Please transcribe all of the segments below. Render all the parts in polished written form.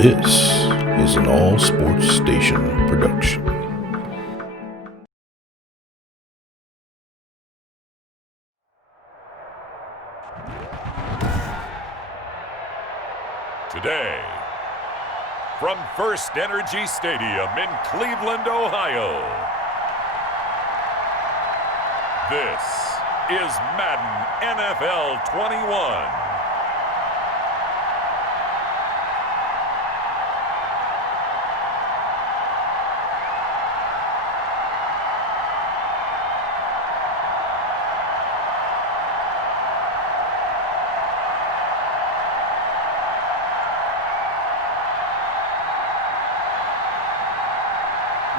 This is an All Sports Station production. Today, from First Energy Stadium in Cleveland, Ohio, this is Madden NFL 21.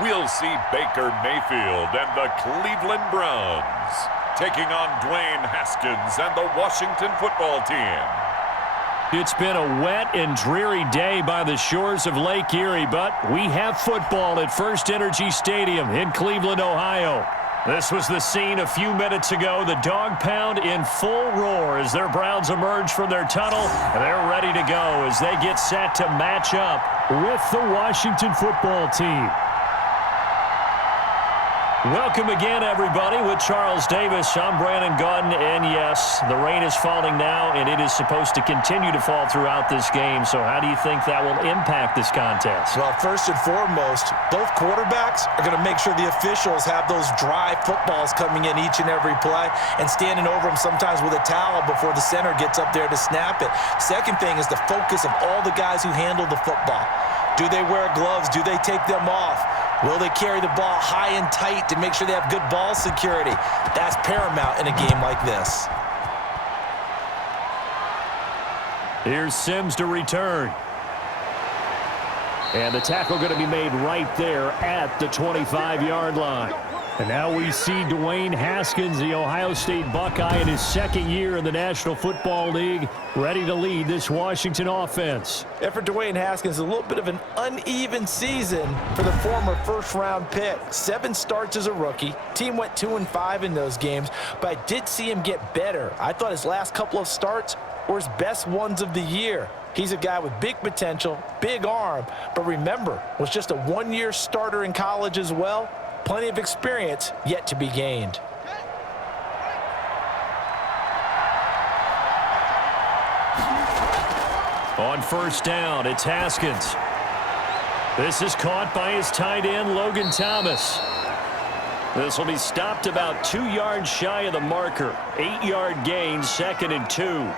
We'll see Baker Mayfield and the Cleveland Browns taking on Dwayne Haskins and the Washington football team. It's been a wet and dreary day by the shores of Lake Erie, but we have football at First Energy Stadium in Cleveland, Ohio. This was the scene a few minutes ago. The dog pound in full roar as their Browns emerge from their tunnel. They're ready to go as they get set to match up with the Washington football team. Welcome again, everybody, with Charles Davis. I'm Brandon Gaudin, and yes, the rain is falling now, and it is supposed to continue to fall throughout this game. So how do you think that will impact this contest? Well, first and foremost, both quarterbacks are going to make sure the officials have those dry footballs coming in each and every play and standing over them sometimes with a towel before the center gets up there to snap it. Second thing is the focus of all the guys who handle the football. Do they wear gloves? Do they take them off? Will they carry the ball high and tight to make sure they have good ball security? That's paramount in a game like this. Here's Sims to return. And the tackle going to be made right there at the 25-yard line. And now we see Dwayne Haskins, the Ohio State Buckeye, in his second year in the National Football League, ready to lead this Washington offense. And for Dwayne Haskins, a little bit of an uneven season for the former first-round pick. 7 starts as a rookie. Team went 2-5 in those games, but I did see him get better. I thought his last couple of starts were his best ones of the year. He's a guy with big potential, big arm, but remember, was just a one-year starter in college as well. Plenty of experience yet to be gained. On first down, it's Haskins. This is caught by his tight end, Logan Thomas. This will be stopped about 2 yards shy of the marker. 8-yard gain, 2nd and 2.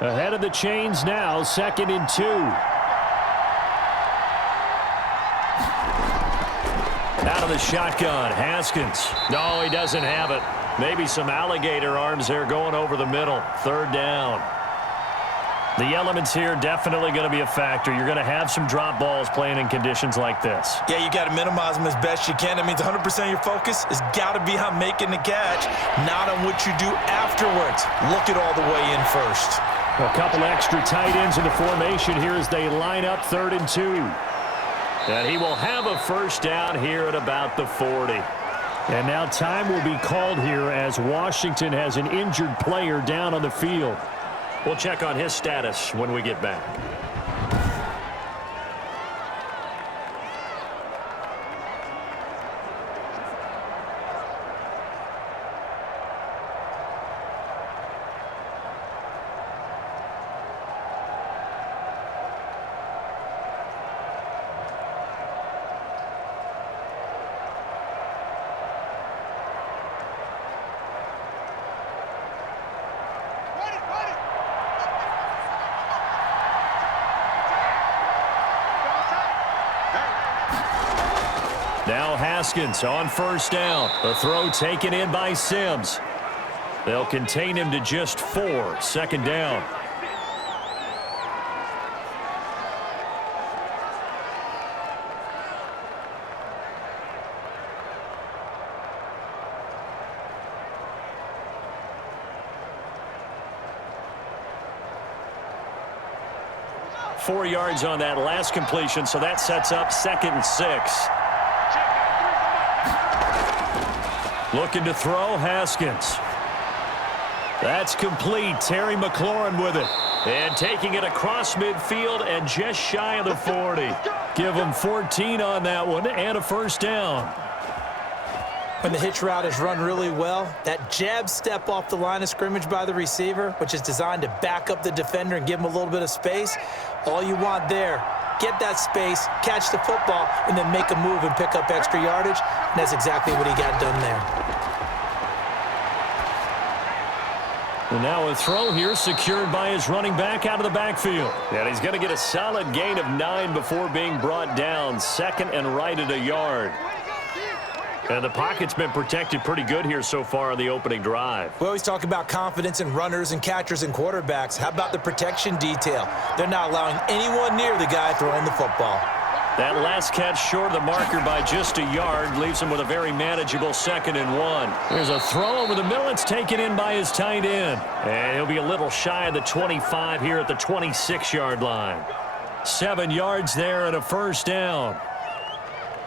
Ahead of the chains now, 2nd and 2. Out of the shotgun, Haskins. No, he doesn't have it. Maybe some alligator arms there going over the middle. 3rd down. The elements here definitely going to be a factor. You're going to have some drop balls playing in conditions like this. Yeah, you got to minimize them as best you can. That means 100% of your focus has got to be on making the catch, not on what you do afterwards. Look it all the way in first. A couple extra tight ends in the formation here as they line up 3rd and 2. And he will have a first down here at about the 40. And now time will be called here as Washington has an injured player down on the field. We'll check on his status when we get back. Now Haskins on first down. The throw taken in by Sims. They'll contain him to just 4. 2nd down. 4 yards on that last completion, so that sets up 2nd and 6. Looking to throw, Haskins. That's complete. Terry McLaurin with it. And taking it across midfield and just shy of the 40. Give him 14 on that one and a first down. When the hitch route is run really well, that jab step off the line of scrimmage by the receiver, which is designed to back up the defender and give him a little bit of space, all you want there, get that space, catch the football, and then make a move and pick up extra yardage. And that's exactly what he got done there. And now a throw here secured by his running back out of the backfield. And he's going to get a solid gain of 9 before being brought down. 2nd and right at a yard. And the pocket's been protected pretty good here so far on the opening drive. We always talk about confidence in runners and catchers and quarterbacks. How about the protection detail? They're not allowing anyone near the guy throwing the football. That last catch short of the marker by just a yard leaves him with a very manageable 2nd and 1. There's a throw over the middle. It's taken in by his tight end. And he'll be a little shy of the 25 here at the 26-yard line. 7 yards there and a first down.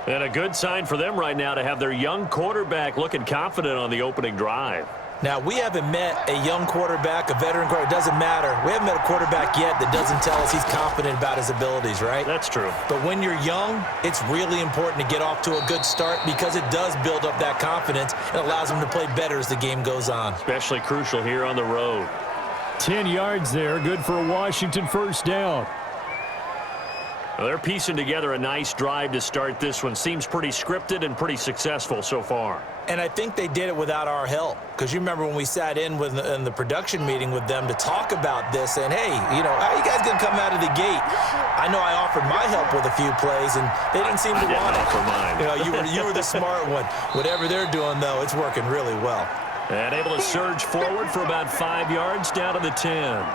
And a good sign for them right now to have their young quarterback looking confident on the opening drive. Now, we haven't met a young quarterback, a veteran quarterback. It doesn't matter. We haven't met a quarterback yet that doesn't tell us he's confident about his abilities, right? That's true. But when you're young, it's really important to get off to a good start because it does build up that confidence and allows him to play better as the game goes on. Especially crucial here on the road. 10 yards there, good for a Washington first down. Well, they're piecing together a nice drive to start this one. Seems pretty scripted and pretty successful so far. And I think they did it without our help. Because you remember when we sat in the production meeting with them to talk about this, and hey, you know, how are you guys going to come out of the gate? I know I offered my help with a few plays, and they didn't seem to want it. For mine. You know, you were the smart one. Whatever they're doing, though, it's working really well. And able to surge forward for about 5 yards down to the 10.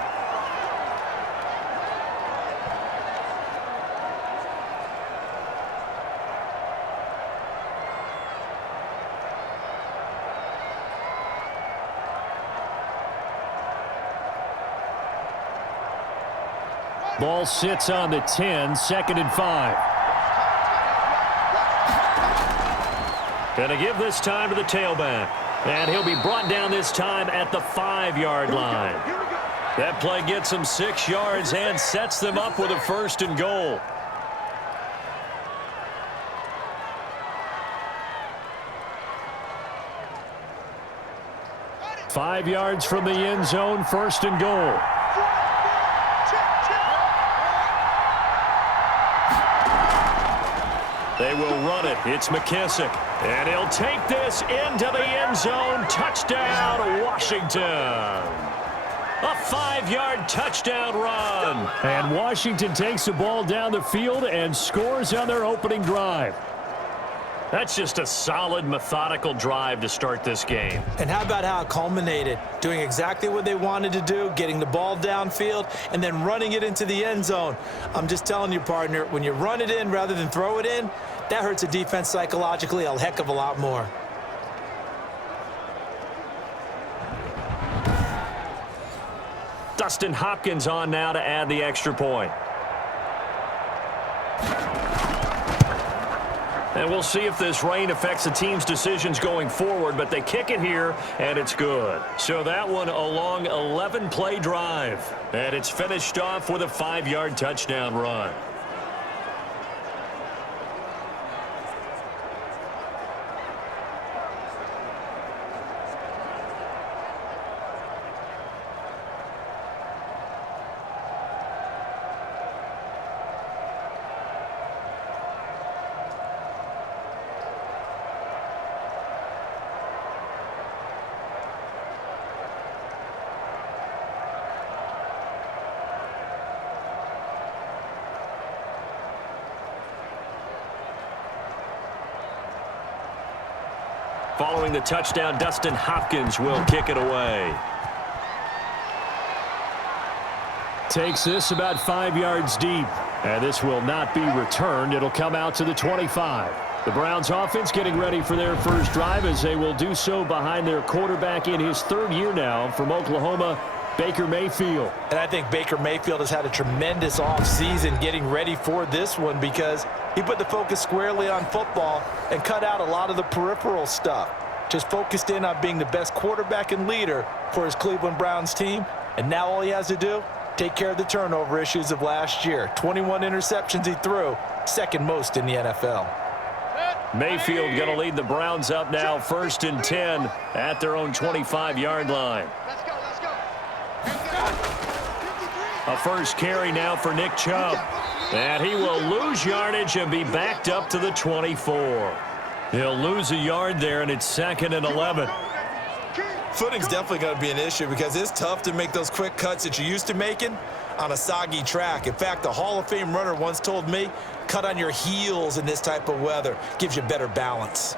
Ball sits on the 10, 2nd and 5. Gonna give this time to the tailback. And he'll be brought down this time at the 5-yard line. That play gets him 6 yards and sets them up with a 1st and goal. Five yards from the end zone, 1st and goal. They will run it. It's McKissick. And he'll take this into the end zone. Touchdown, Washington. A 5-yard touchdown run. And Washington takes the ball down the field and scores on their opening drive. That's just a solid, methodical drive to start this game. And how about how it culminated? Doing exactly what they wanted to do, getting the ball downfield, and then running it into the end zone. I'm just telling you, partner, when you run it in rather than throw it in, that hurts a defense psychologically a heck of a lot more. Dustin Hopkins on now to add the extra point. And we'll see if this rain affects the team's decisions going forward, but they kick it here, and it's good. So that one a long 11-play drive, and it's finished off with a 5-yard touchdown run. Following the touchdown, Dustin Hopkins will kick it away. Takes this about 5 yards deep. And this will not be returned. It'll come out to the 25. The Browns offense getting ready for their first drive as they will do so behind their quarterback in his 3rd year now from Oklahoma, Baker Mayfield. And I think Baker Mayfield has had a tremendous offseason getting ready for this one because he put the focus squarely on football and cut out a lot of the peripheral stuff. Just focused in on being the best quarterback and leader for his Cleveland Browns team. And now all he has to do, take care of the turnover issues of last year. 21 interceptions he threw, second most in the NFL. Mayfield going to lead the Browns up now, 1st and 10 at their own 25-yard line. A first carry now for Nick Chubb. And he will lose yardage and be backed up to the 24. He'll lose a yard there, and it's 2nd and 11. Footing's definitely going to be an issue because it's tough to make those quick cuts that you're used to making on a soggy track. In fact, a Hall of Fame runner once told me, cut on your heels in this type of weather. Gives you better balance.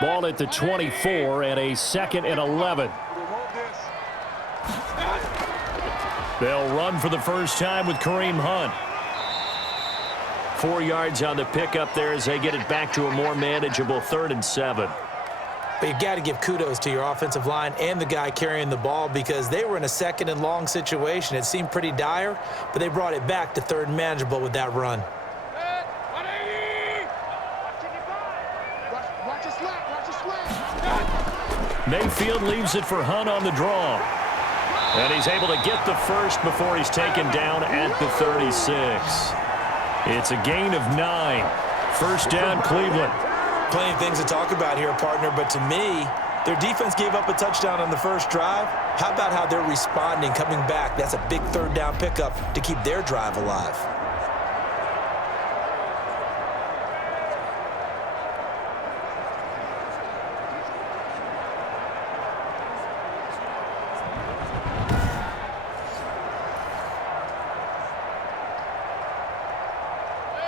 Ball at the 24 and a 2nd and 11. They'll run for the first time with Kareem Hunt. 4 yards on the pickup there as they get it back to a more manageable 3rd and 7. But you've got to give kudos to your offensive line and the guy carrying the ball because they were in a 2nd and long situation. It seemed pretty dire, but they brought it back to 3rd and manageable with that run. Mayfield leaves it for Hunt on the draw. And he's able to get the first before he's taken down at the 36. It's a gain of 9. First down, Cleveland. Plenty of things to talk about here, partner, but to me, their defense gave up a touchdown on the first drive. How about how they're responding, coming back? That's a big 3rd down pickup to keep their drive alive.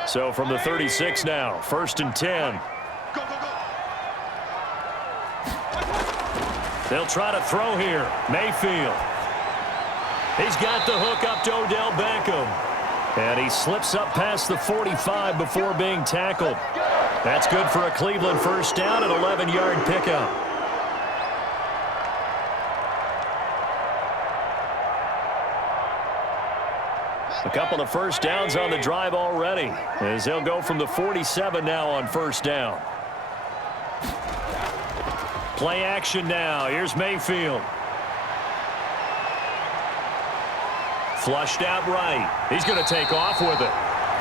So from the 36 now, 1st and 10. They'll try to throw here. Mayfield. He's got the hook up to Odell Beckham. And he slips up past the 45 before being tackled. That's good for a Cleveland first down, an 11-yard pickup. A couple of first downs on the drive already, as they'll go from the 47 now on first down. Play action now. Here's Mayfield. Flushed out right. He's going to take off with it.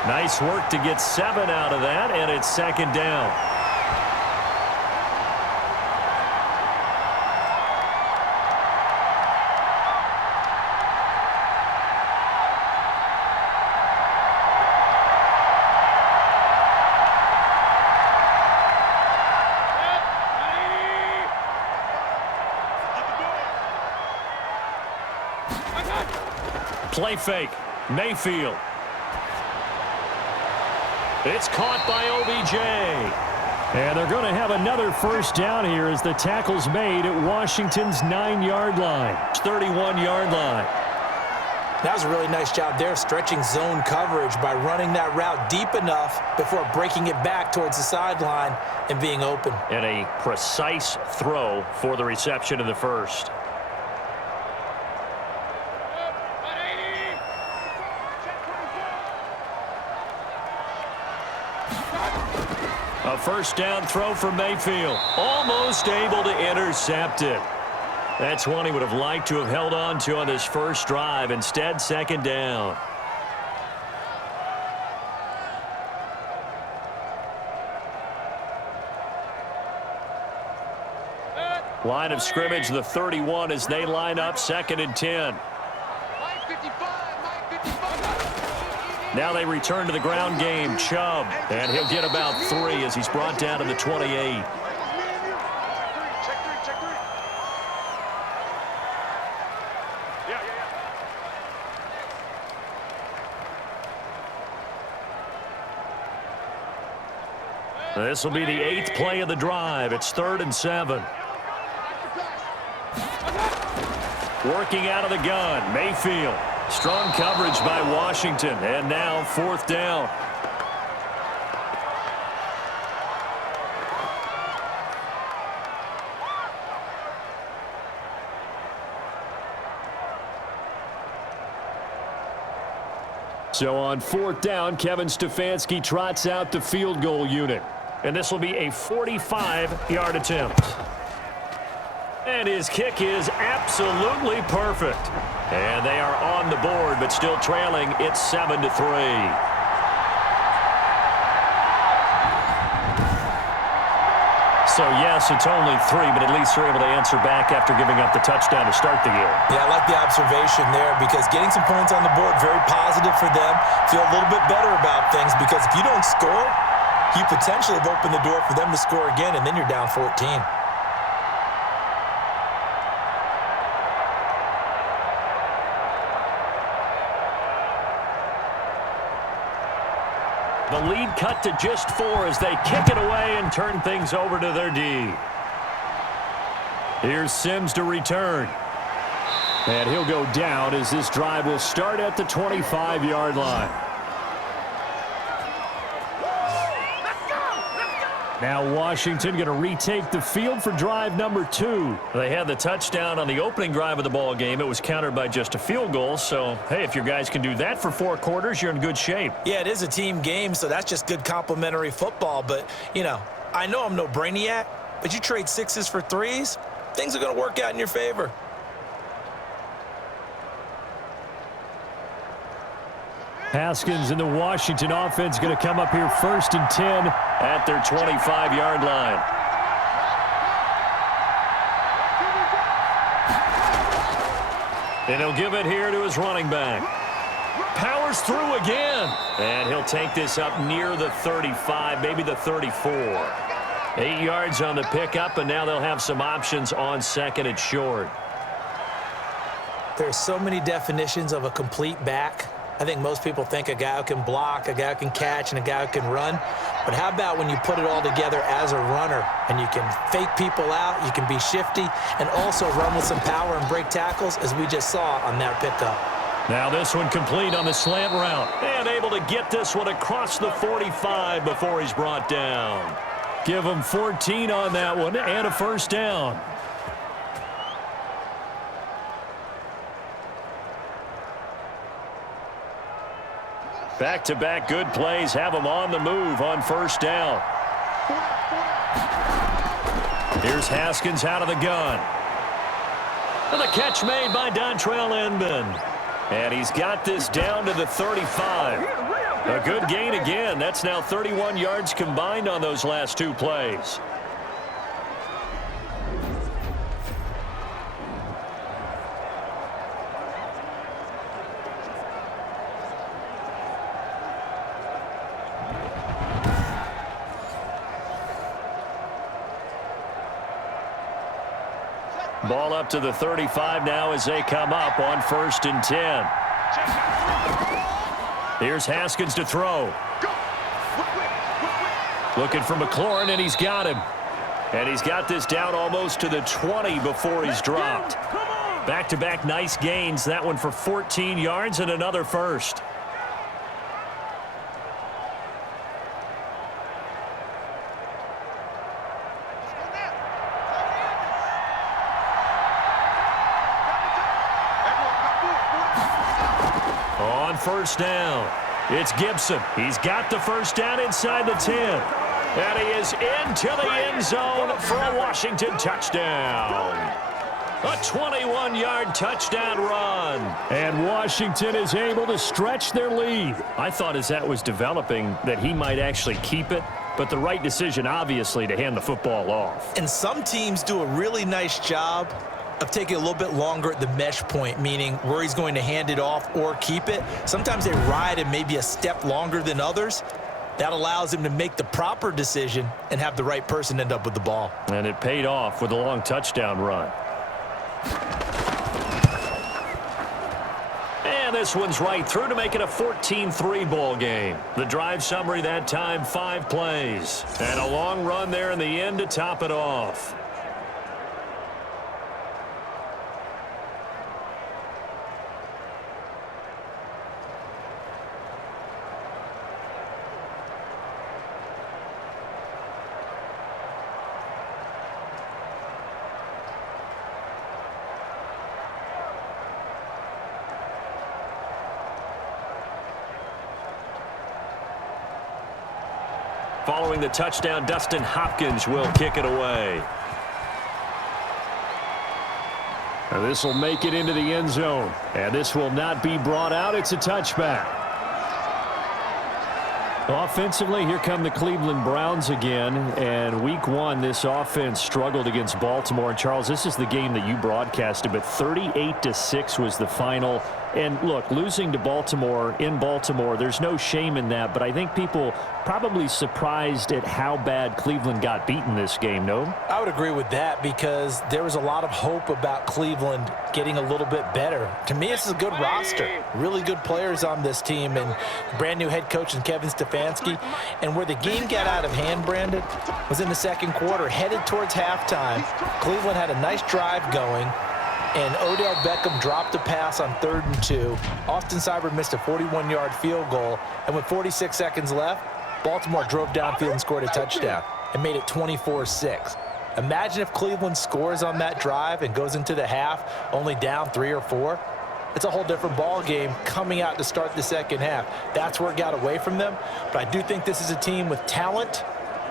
Nice work to get 7 out of that, and it's 2nd down. Play fake. Mayfield. It's caught by OBJ. And they're going to have another first down here as the tackle's made at Washington's 9-yard line. 31-yard line. That was a really nice job there, stretching zone coverage by running that route deep enough before breaking it back towards the sideline and being open. And a precise throw for the reception in the first. A first down throw for Mayfield. Almost able to intercept it. That's one he would have liked to have held on to on his first drive. Instead, 2nd down. Line of scrimmage, the 31 as they line up, 2nd and 10. Now they return to the ground game. Chubb, and he'll get about 3 as he's brought down to the 28. This will be the 8th play of the drive. It's 3rd and 7. Working out of the gun, Mayfield. Strong coverage by Washington, and now 4th down. So on 4th down, Kevin Stefanski trots out the field goal unit. And this will be a 45-yard attempt. And his kick is absolutely perfect. And they are on the board, but still trailing. It's 7-3. So, yes, it's only 3, but at least they're able to answer back after giving up the touchdown to start the game. Yeah, I like the observation there because getting some points on the board, very positive for them. Feel a little bit better about things because if you don't score, you potentially have opened the door for them to score again, and then you're down 14. The lead cut to just 4 as they kick it away and turn things over to their D. Here's Sims to return. And he'll go down as this drive will start at the 25-yard line. Now Washington going to retake the field for drive number 2. They had the touchdown on the opening drive of the ball game. It was countered by just a field goal. So, hey, if your guys can do that for 4 quarters, you're in good shape. Yeah, it is a team game, so that's just good complimentary football. But, you know I'm no brainiac, but you trade 6s for 3s, things are going to work out in your favor. Haskins and the Washington offense going to come up here 1st and 10 at their 25-yard line. And he'll give it here to his running back. Powers through again. And he'll take this up near the 35, maybe the 34. 8 yards on the pickup, and now they'll have some options on 2nd and short. There's so many definitions of a complete back. I think most people think a guy who can block, a guy who can catch, and a guy who can run. But how about when you put it all together as a runner and you can fake people out, you can be shifty, and also run with some power and break tackles, as we just saw on that pickup. Now this one complete on the slant route. And able to get this one across the 45 before he's brought down. Give him 14 on that one and a 1st down. Back-to-back good plays have them on the move on 1st down. Here's Haskins out of the gun. And the catch made by Dontrell Inman. And he's got this down to the 35. A good gain again. That's now 31 yards combined on those last 2 plays. Ball up to the 35 now as they come up on 1st and 10. Here's Haskins to throw. Looking for McLaurin, and he's got him. And he's got this down almost to the 20 before he's dropped. Back-to-back nice gains. That one for 14 yards and another 1st. On 1st down, it's Gibson. He's got the 1st down inside the 10. And he is into the end zone for a Washington touchdown. A 21-yard touchdown run. And Washington is able to stretch their lead. I thought as that was developing that he might actually keep it, but the right decision, obviously, to hand the football off. And some teams do a really nice job of taking a little bit longer at the mesh point, meaning where he's going to hand it off or keep it. Sometimes they ride it maybe a step longer than others. That allows him to make the proper decision and have the right person end up with the ball. And it paid off with a long touchdown run. And this one's right through to make it a 14-3 ball game. The drive summary that time, 5 plays. And a long run there in the end to top it off. Following the touchdown, Dustin Hopkins will kick it away. This will make it into the end zone. And this will not be brought out. It's a touchback. Offensively, here come the Cleveland Browns again. And week one, this offense struggled against Baltimore. And, Charles, this is the game that you broadcasted, but 38-6 was the final. And, look, losing to Baltimore in Baltimore, there's no shame in that. But I think people probably surprised at how bad Cleveland got beaten this game, no? I would agree with that because there was a lot of hope about Cleveland getting a little bit better. To me, this is a good roster. Really good players on this team and brand new head coach in Kevin Stefanski. And where the game got out of hand, Brandon, was in the second quarter, headed towards halftime. Cleveland had a nice drive going, and Odell Beckham dropped a pass on 3rd and 2. Austin Seibert missed a 41-yard field goal, and with 46 seconds left, Baltimore drove downfield and scored a touchdown and made it 24-6. Imagine if Cleveland scores on that drive and goes into the half only down 3 or 4. It's a whole different ball game coming out to start the second half. That's where it got away from them. But I do think this is a team with talent.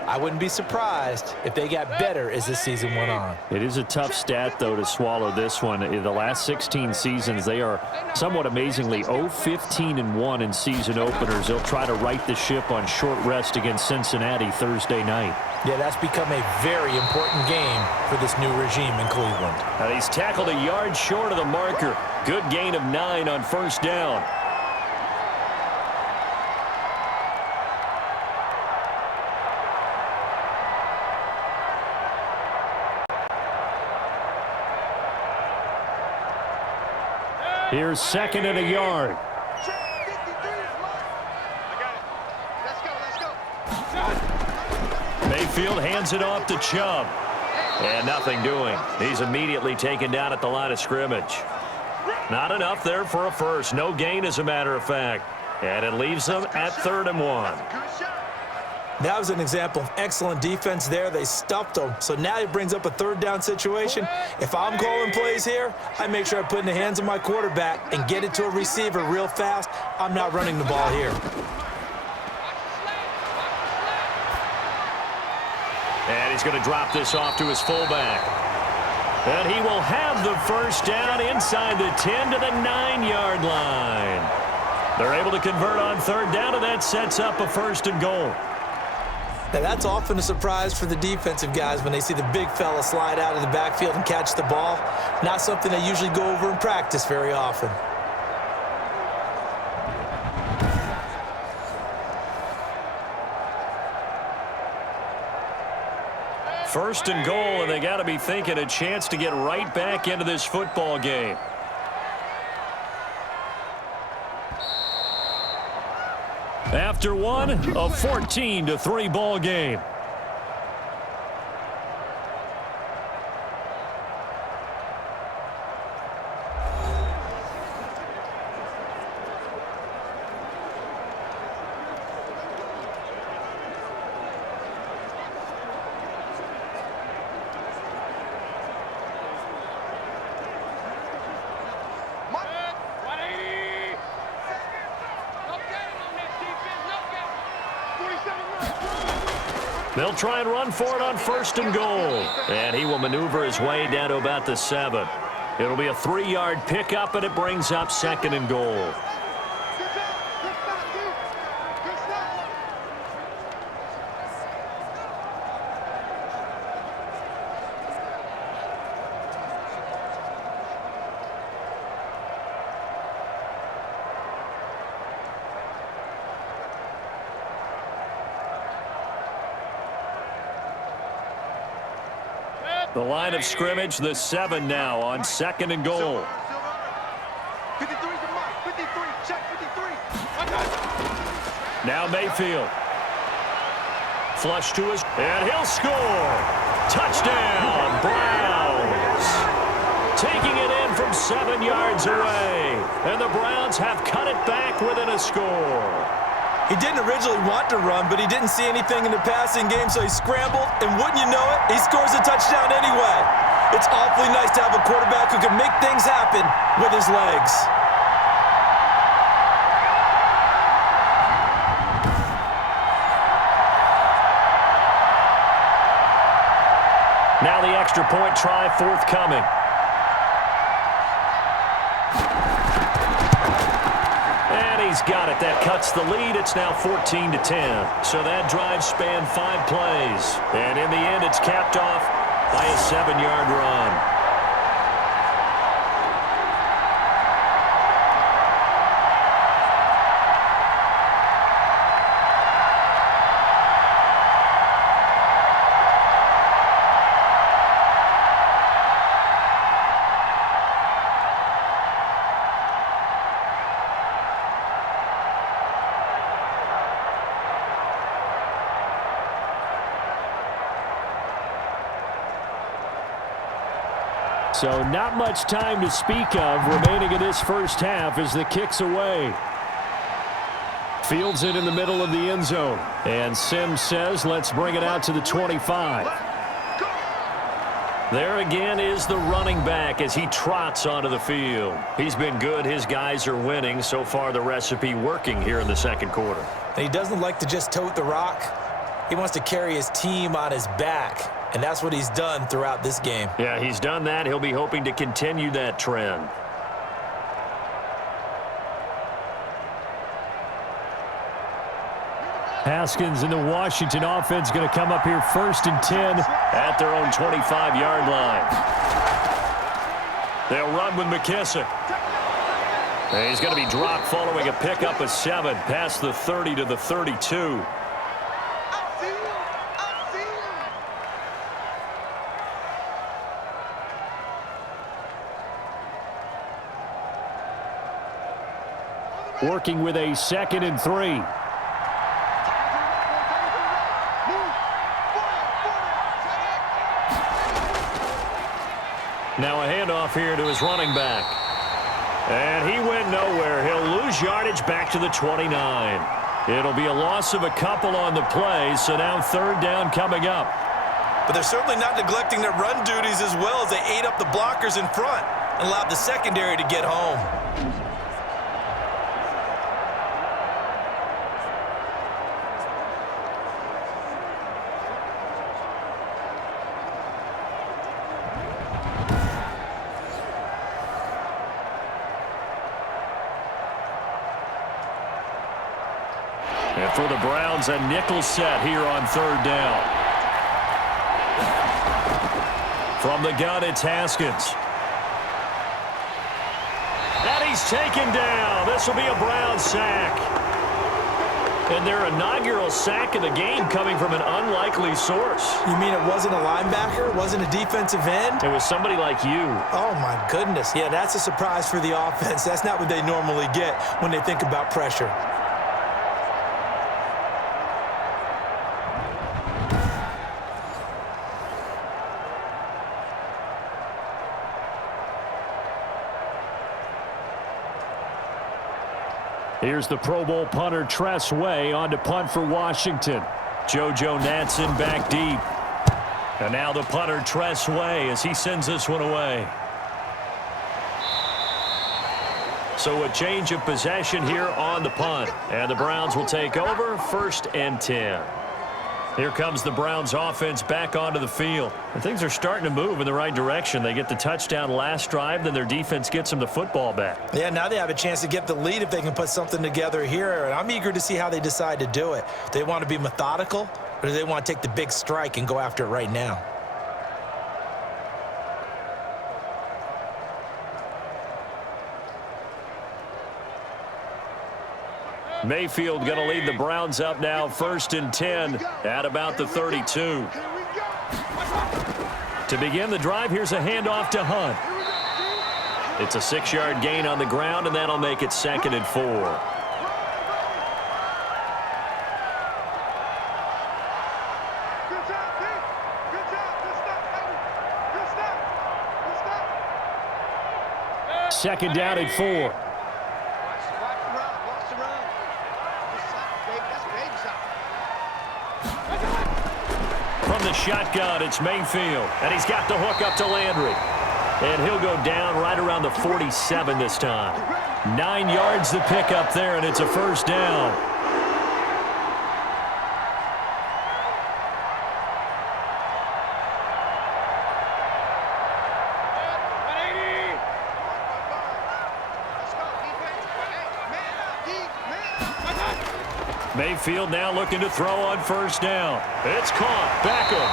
I wouldn't be surprised if they got better as this season went on. It is a tough stat, though, to swallow this one. In the last 16 seasons, they are somewhat amazingly 0-15-1 in season openers. They'll try to right the ship on short rest against Cincinnati Thursday night. Yeah, that's become a very important game for this new regime in Cleveland. Now, he's tackled a yard short of the marker. Good gain of 9 on first down. Here's 2nd and a yard. Mayfield hands it off to Chubb. And nothing doing. He's immediately taken down at the line of scrimmage. Not enough there for a first. No gain, as a matter of fact. And it leaves them at 3rd and 1. That was an example of excellent defense there. They stuffed them. So now it brings up a 3rd down situation. If I'm calling plays here, I make sure I put it in the hands of my quarterback and get it to a receiver real fast. I'm not running the ball here. And he's going to drop this off to his fullback. And he will have the first down inside the 10 to the 9-yard line. They're able to convert on 3rd down, and that sets up a 1st and goal. Now, that's often a surprise for the defensive guys when they see the big fella slide out of the backfield and catch the ball. Not something they usually go over in practice very often. First and goal, and they got to be thinking a chance to get right back into this football game. After one, a 14-3 ball game. They'll try and run for it on 1st and goal. And he will maneuver his way down to about the 7. It'll be a 3-yard pickup, and it brings up 2nd and goal. The line of scrimmage, the 7 now on 2nd and goal. 53 to Mike. 53. Check 53. Now Mayfield. Flush to his, and he'll score. Touchdown, Browns. Taking it in from 7 yards away. And the Browns have cut it back within a score. He didn't originally want to run, but he didn't see anything in the passing game, so he scrambled, and wouldn't you know it, he scores a touchdown anyway. It's awfully nice to have a quarterback who can make things happen with his legs. Three-point try forthcoming. And he's got it. That cuts the lead. It's now 14-10. So that drive spanned 5 plays. And in the end, it's capped off by a 7-yard run. So not much time to speak of remaining in this first half as the kick's away. Fields it in the middle of the end zone. And Sims says, let's bring it out to the 25. There again is the running back as he trots onto the field. He's been good. His guys are winning. So far, the recipe working here in the second quarter. And he doesn't like to just tote the rock. He wants to carry his team on his back. And that's what he's done throughout this game. Yeah, he's done that. He'll be hoping to continue that trend. Haskins and the Washington offense going to come up here 1st and 10 at their own 25-yard line. They'll run with McKissick. And he's going to be dropped following a pickup of 7 past the 30 to the 32. Working with a 2nd and 3. Now a handoff here to his running back. And he went nowhere. He'll lose yardage back to the 29. It'll be a loss of a couple on the play, so now 3rd down coming up. But they're certainly not neglecting their run duties as well as they ate up the blockers in front and allowed the secondary to get home. And for the Browns, a nickel set here on 3rd down. From the gun, it's Haskins. And he's taken down. This will be a Brown sack. And their inaugural sack of the game coming from an unlikely source. You mean it wasn't a linebacker? It wasn't a defensive end? It was somebody like you. Oh, my goodness. Yeah, that's a surprise for the offense. That's not what they normally get when they think about pressure. Here's the Pro Bowl punter Tress Way on to punt for Washington. JoJo Natson back deep. And now the punter Tress Way as he sends this one away. So a change of possession here on the punt. And the Browns will take over 1st and 10. Here comes the Browns offense back onto the field. And things are starting to move in the right direction. They get the touchdown last drive, then their defense gets them the football back. Yeah, now they have a chance to get the lead if they can put something together here. And I'm eager to see how they decide to do it. Do they want to be methodical, or do they want to take the big strike and go after it right now? Mayfield going to lead the Browns up now 1st and 10 at about the 32. To begin the drive, here's a handoff to Hunt. It's a 6-yard gain on the ground, and that'll make it 2nd and 4. Second down at 4. From the shotgun, it's Mayfield, and he's got the hook up to Landry. And he'll go down right around the 47 this time. 9 yards to pick up there, and it's a 1st down. Mayfield now looking to throw on first down. It's caught. Beckham.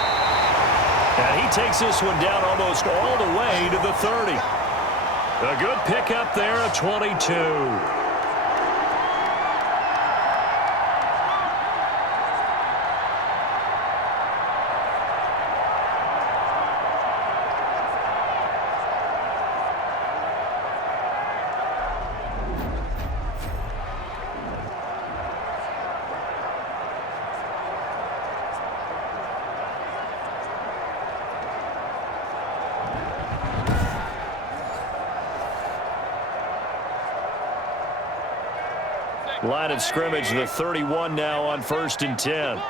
And he takes this one down almost all the way to the 30. A good pickup there of 22. Line of scrimmage, the 31 now on 1st and 10.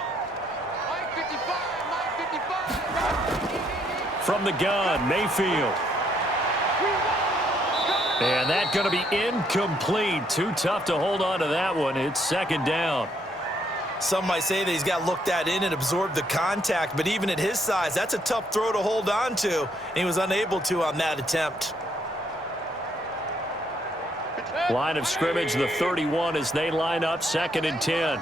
From the gun, Mayfield. And that's going to be incomplete. Too tough to hold on to that one. It's 2nd down. Some might say that he's got looked that in and absorbed the contact, but even at his size, that's a tough throw to hold on to. And he was unable to on that attempt. Line of scrimmage, the 31 as they line up 2nd and 10.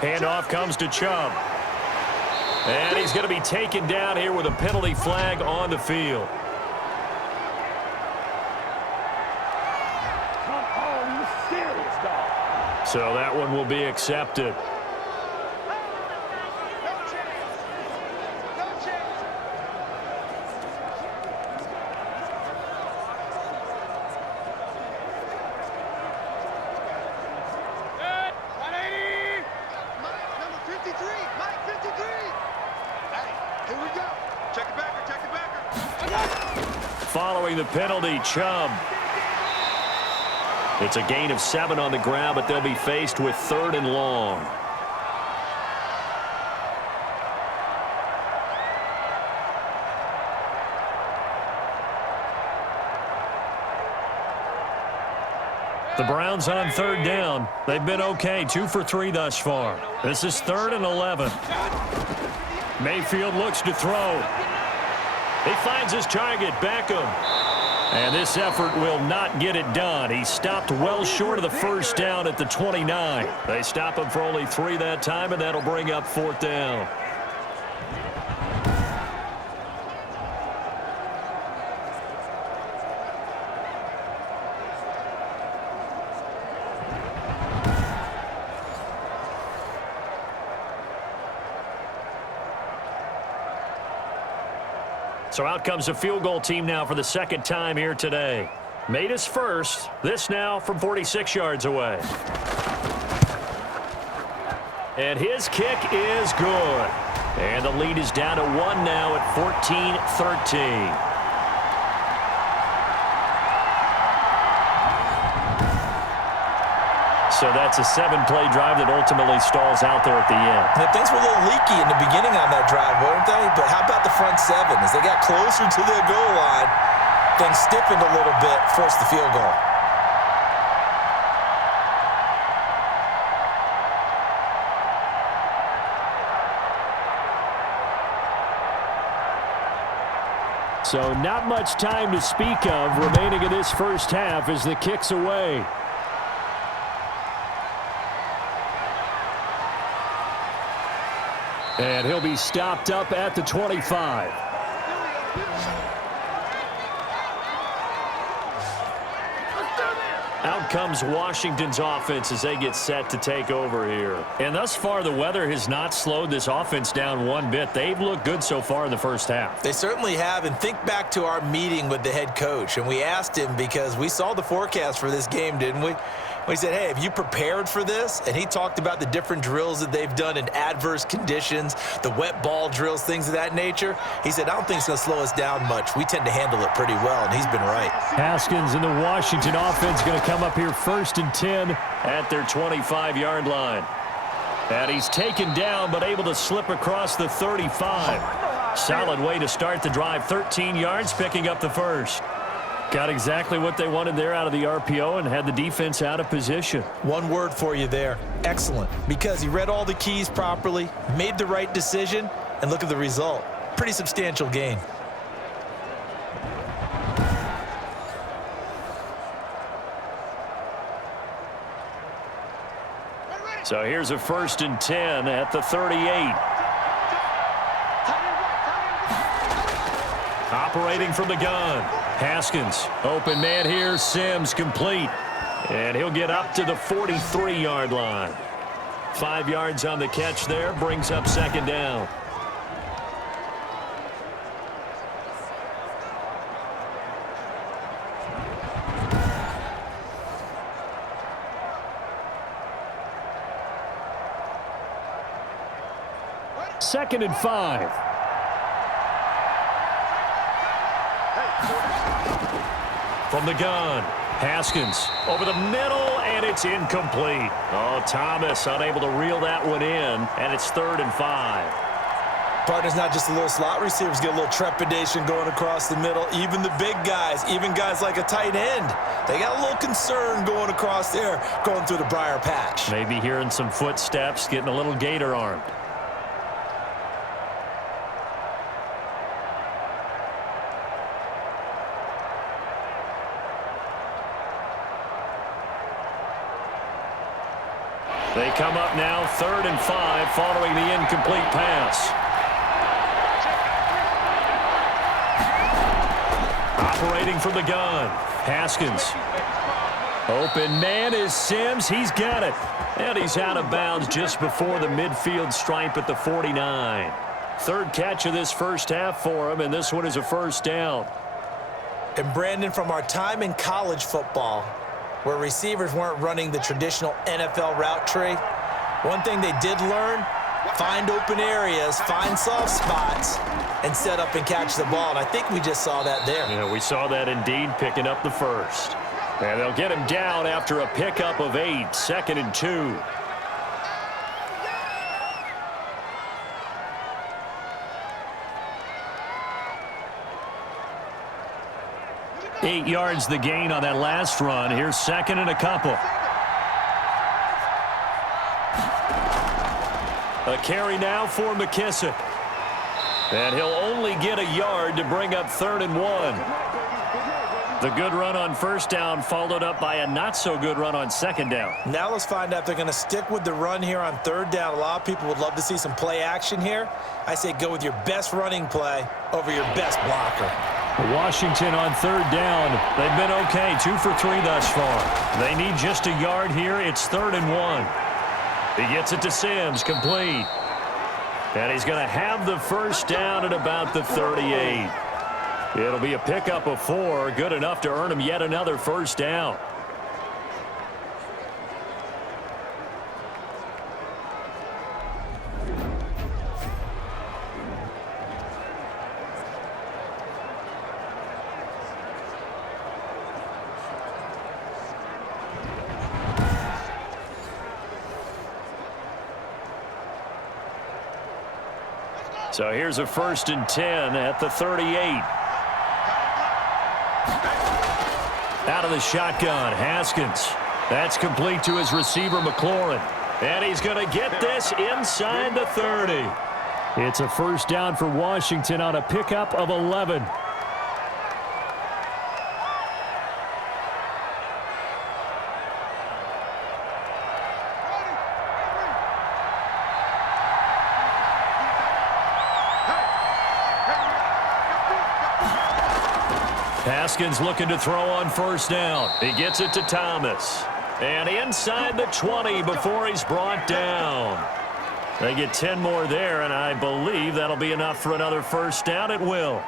Handoff comes to Chubb. And he's going to be taken down here with a penalty flag on the field. So that one will be accepted. Following the penalty, Chubb. It's a gain of 7 on the ground, but they'll be faced with 3rd and long. The Browns on 3rd down. They've been okay, 2 for 3 thus far. This is 3rd and 11. Mayfield looks to throw. He finds his target, Beckham. And this effort will not get it done. He stopped well short of the first down at the 29. They stop him for only 3 that time, and that'll bring up 4th down. So out comes the field goal team now for the 2nd time here today. Made his first. This now from 46 yards away. And his kick is good. And the lead is down to 1 now at 14-13. So that's a 7-play drive that ultimately stalls out there at the end. Yeah, things were a little leaky in the beginning on that drive, weren't they? But how about the front 7? As they got closer to the goal line, things stiffened a little bit, forced the field goal. So not much time to speak of remaining in this first half as the kick's away. And he'll be stopped up at the 25. Out comes Washington's offense as they get set to take over here. And thus far, the weather has not slowed this offense down one bit. They've looked good so far in the first half. They certainly have. And think back to our meeting with the head coach. And we asked him because we saw the forecast for this game, didn't we? We said, hey, have you prepared for this? And he talked about the different drills that they've done in adverse conditions, the wet ball drills, things of that nature. He said, I don't think it's going to slow us down much. We tend to handle it pretty well, and he's been right. Haskins and the Washington offense going to come up here 1st and 10 at their 25-yard line. And he's taken down but able to slip across the 35. Solid way to start the drive. 13 yards, picking up the first. Got exactly what they wanted there out of the RPO and had the defense out of position. One word for you there. Excellent. Because he read all the keys properly, made the right decision, and look at the result. Pretty substantial gain. So here's a 1st and 10 at the 38. Operating from the gun. Haskins, open man here. Sims complete. And he'll get up to the 43-yard line. 5 yards on the catch there. Brings up 2nd down. Second and 5. From the gun, Haskins over the middle, and it's incomplete. Oh, Thomas unable to reel that one in, and it's 3rd and 5. Partner's not just a little slot receivers get a little trepidation going across the middle. Even the big guys, even guys like a tight end, they got a little concern going across there, going through the briar patch. Maybe hearing some footsteps, getting a little gator armed. They come up now 3rd and 5 following the incomplete pass. Operating from the gun. Haskins. Open man is Sims. He's got it. And he's out of bounds just before the midfield stripe at the 49. 3rd catch of this first half for him, and this one is a 1st down. And Brandon, from our time in college football, where receivers weren't running the traditional NFL route tree, one thing they did learn, find open areas, find soft spots, and set up and catch the ball. And I think we just saw that there. Yeah, we saw that indeed, picking up the 1st. And they'll get him down after a pickup of 8, 2nd and 2. Eight yards the gain on that last run. Here's 2nd and a couple. A carry now for McKissick. And he'll only get a yard to bring up 3rd and 1. The good run on 1st down followed up by a not-so-good run on 2nd down. Now let's find out if they're going to stick with the run here on 3rd down. A lot of people would love to see some play action here. I say go with your best running play over your best blocker. Washington on 3rd down. They've been okay, 2 for 3 thus far. They need just a yard here. It's 3rd and 1. He gets it to Sims, complete. And he's going to have the 1st down at about the 38. It'll be a pickup of 4, good enough to earn him yet another 1st down. So here's a 1st and 10 at the 38. Out of the shotgun, Haskins. That's complete to his receiver, McLaurin. And he's going to get this inside the 30. It's a 1st down for Washington on a pickup of 11. Haskins looking to throw on 1st down. He gets it to Thomas. And inside the 20 before he's brought down. They get 10 more there, and I believe that'll be enough for another 1st down. It will.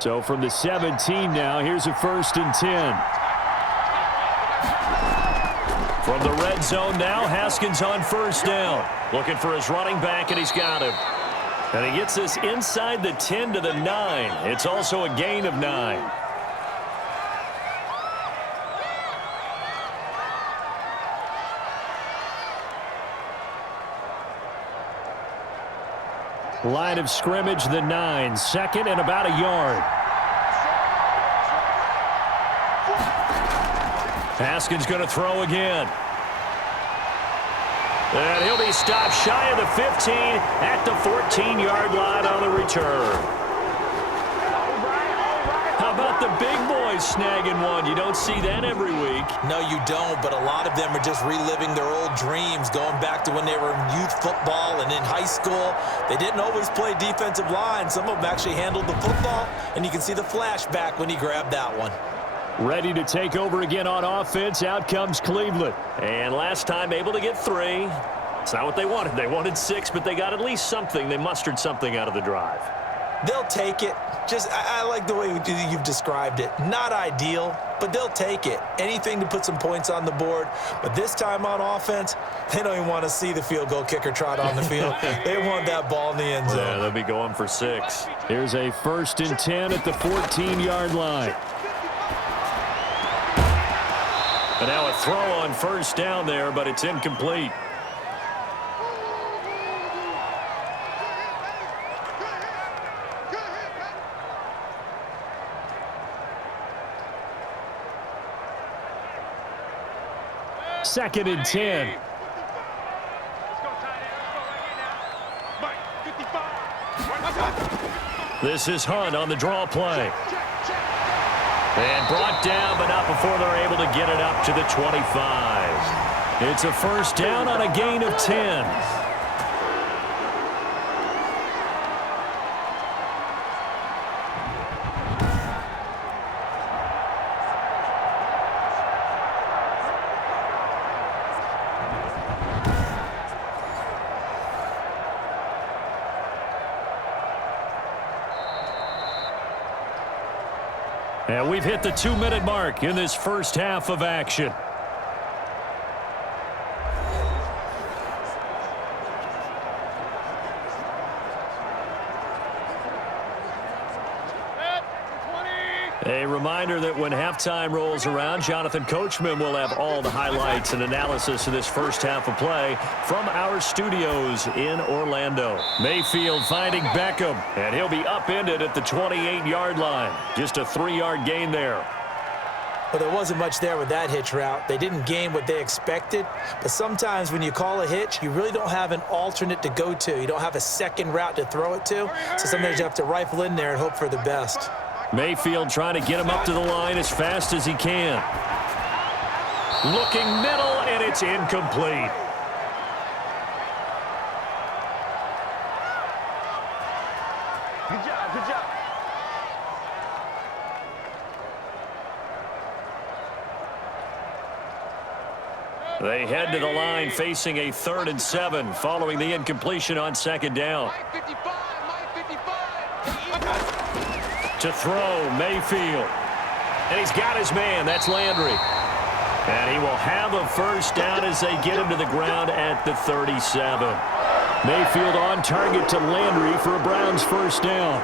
So from the 17 now, here's a 1st and 10. From the red zone now, Haskins on 1st down. Looking for his running back, and he's got him. And he gets this inside the 10 to the 9. It's also a gain of 9. Line of scrimmage, the 9. 2nd and about a yard. Haskins going to throw again. And he'll be stopped shy of the 15 at the 14-yard line on the return. How about the big boys snagging one? You don't see that every week. No, you don't, but a lot of them are just reliving their old dreams, going back to when they were in youth football and in high school. They didn't always play defensive line. Some of them actually handled the football, and you can see the flashback when he grabbed that one. Ready to take over again on offense. Out comes Cleveland. And last time able to get 3. It's not what they wanted. They wanted 6, but they got at least something. They mustered something out of the drive. They'll take it. I like the way you've described it. Not ideal, but they'll take it. Anything to put some points on the board. But this time on offense, they don't even want to see the field goal kicker trot on the field. They want that ball in the end zone. Yeah, they'll be going for 6. Here's a 1st and 10 at the 14-yard line. And now a throw on 1st down there, but it's incomplete. Second and 10. Let's go, tight end. Let's go right here now. Mike, 55. This is Hunt on the draw play. And brought down, but not before they're able to get it up to the 25. It's a 1st down on a gain of 10. And we've hit the 2-minute mark in this first half of action. A reminder that when halftime rolls around, Jonathan Coachman will have all the highlights and analysis of this first half of play from our studios in Orlando. Mayfield finding Beckham, and he'll be upended at the 28-yard line. Just a 3-yard gain there. Well, there wasn't much there with that hitch route. They didn't gain what they expected. But sometimes when you call a hitch, you really don't have an alternate to go to. You don't have a second route to throw it to. So sometimes you have to rifle in there and hope for the best. Mayfield trying to get him up to the line as fast as he can. Looking middle, and it's incomplete. Good job, good job. They head to the line facing a 3rd and 7 following the incompletion on 2nd down. Mike 55, Mike 55. To throw, Mayfield. And he's got his man. That's Landry. And he will have a 1st down as they get him to the ground at the 37. Mayfield on target to Landry for a Browns 1st down.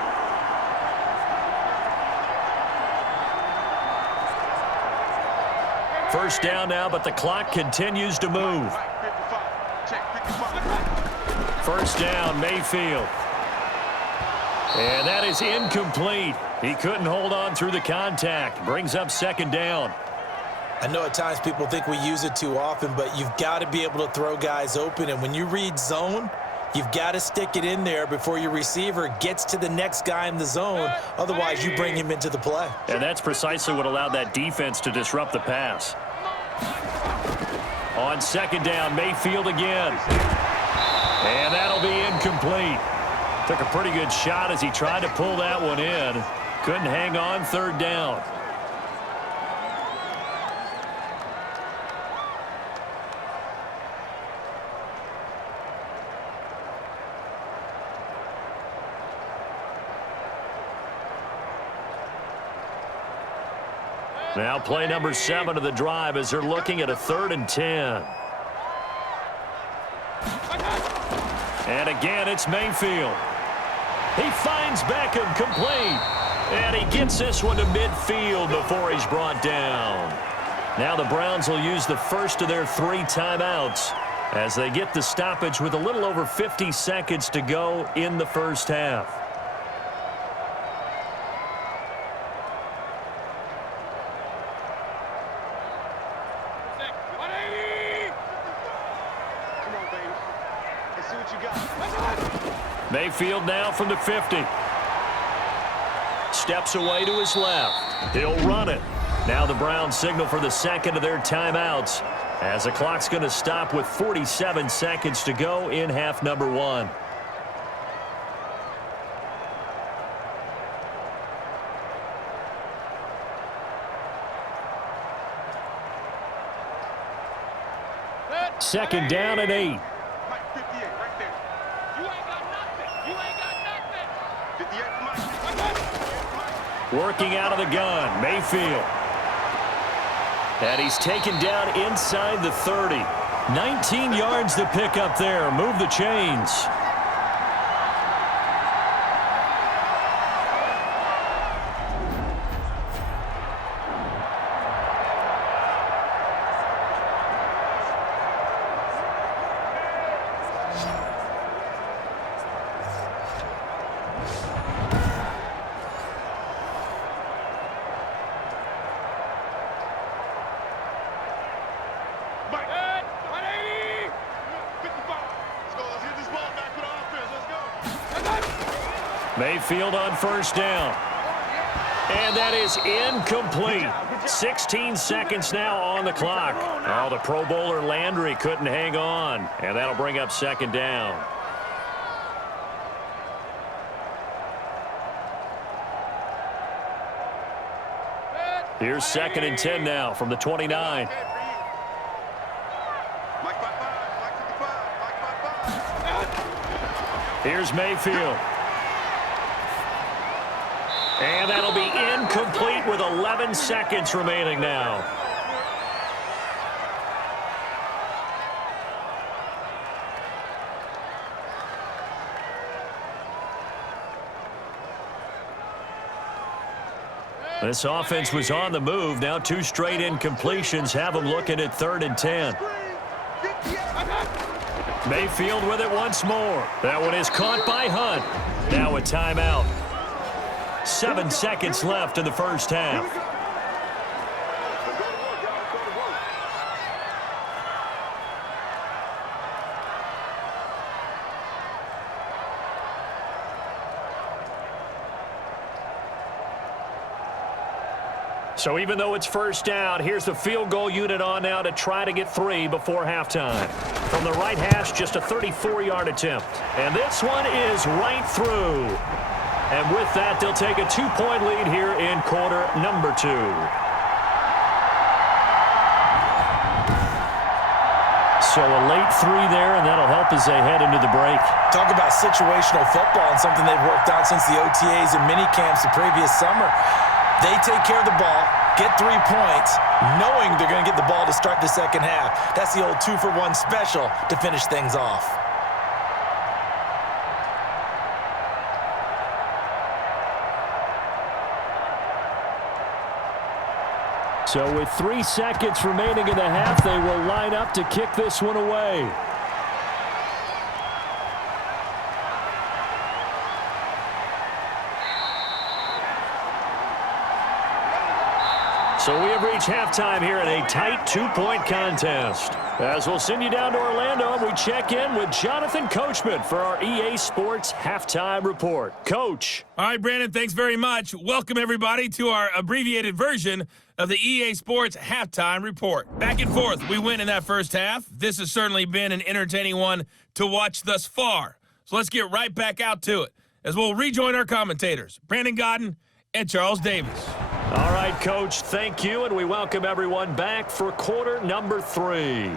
First down now, but the clock continues to move. Mike 55. Check 55. 1st down, Mayfield. And that is incomplete. He couldn't hold on through the contact. Brings up 2nd down. I know at times people think we use it too often, but you've got to be able to throw guys open. And when you read zone, you've got to stick it in there before your receiver gets to the next guy in the zone. Otherwise, you bring him into the play. And that's precisely what allowed that defense to disrupt the pass. On 2nd down, Mayfield again. And that'll be incomplete. Took a pretty good shot as he tried to pull that one in. Couldn't hang on, 3rd down. Now play number 7 of the drive as they're looking at a 3rd and 10. And again, it's Mayfield. He finds Beckham complete. And he gets this one to midfield before he's brought down. Now the Browns will use the 1st of their 3 timeouts as they get the stoppage with a little over 50 seconds to go in the first half. Come on, baby. What you got? Mayfield now from the 50. Steps away to his left. He'll run it. Now the Browns signal for the second of their timeouts, as the clock's going to stop with 47 seconds to go in half number one. Second down and 8. Mike, 58, right there. You ain't got nothing. You ain't got nothing. 58, Mike. Working out of the gun, Mayfield. And he's taken down inside the 30. 19 yards to pick up there. Move the chains. Mike, 180. 55. Let's go. Let's get this ball back with our offense. Let's go. Mayfield on first down. And that is incomplete. 16 seconds now on the clock. Oh, the Pro Bowler Landry couldn't hang on. And that'll bring up second down. Here's second and 10 now from the 29. Mike 55. Mike 55. Mike 55. Here's Mayfield. And that'll be incomplete with 11 seconds remaining now. This offense was on the move. Now two straight incompletions have them looking at 3rd and 10. Mayfield with it once more. That one is caught by Hunt. Now a timeout. 7 seconds left in the first half. So even though it's first down, here's the field goal unit on now to try to get 3 before halftime. From the right hash, just a 34-yard attempt. And this one is right through. And with that, they'll take a 2-point lead here in quarter number 2. So a late 3 there, and that'll help as they head into the break. Talk about situational football and something they've worked on since the OTAs and mini camps the previous summer. They take care of the ball, get 3 points, knowing they're going to get the ball to start the second half. That's the old 2-for-1 special to finish things off. So with 3 seconds remaining in the half, they will line up to kick this one away. So we have reached halftime here in a tight 2-point contest. As we'll send you down to Orlando, and we check in with Jonathan Coachman for our EA Sports Halftime Report. Coach. All right, Brandon, thanks very much. Welcome, everybody, to our abbreviated version of the EA Sports Halftime Report. Back and forth, we win in that first half. This has certainly been an entertaining one to watch thus far. So let's get right back out to it as we'll rejoin our commentators, Brandon Godden and Charles Davis. All right, Coach, thank you, and we welcome everyone back for quarter number 3.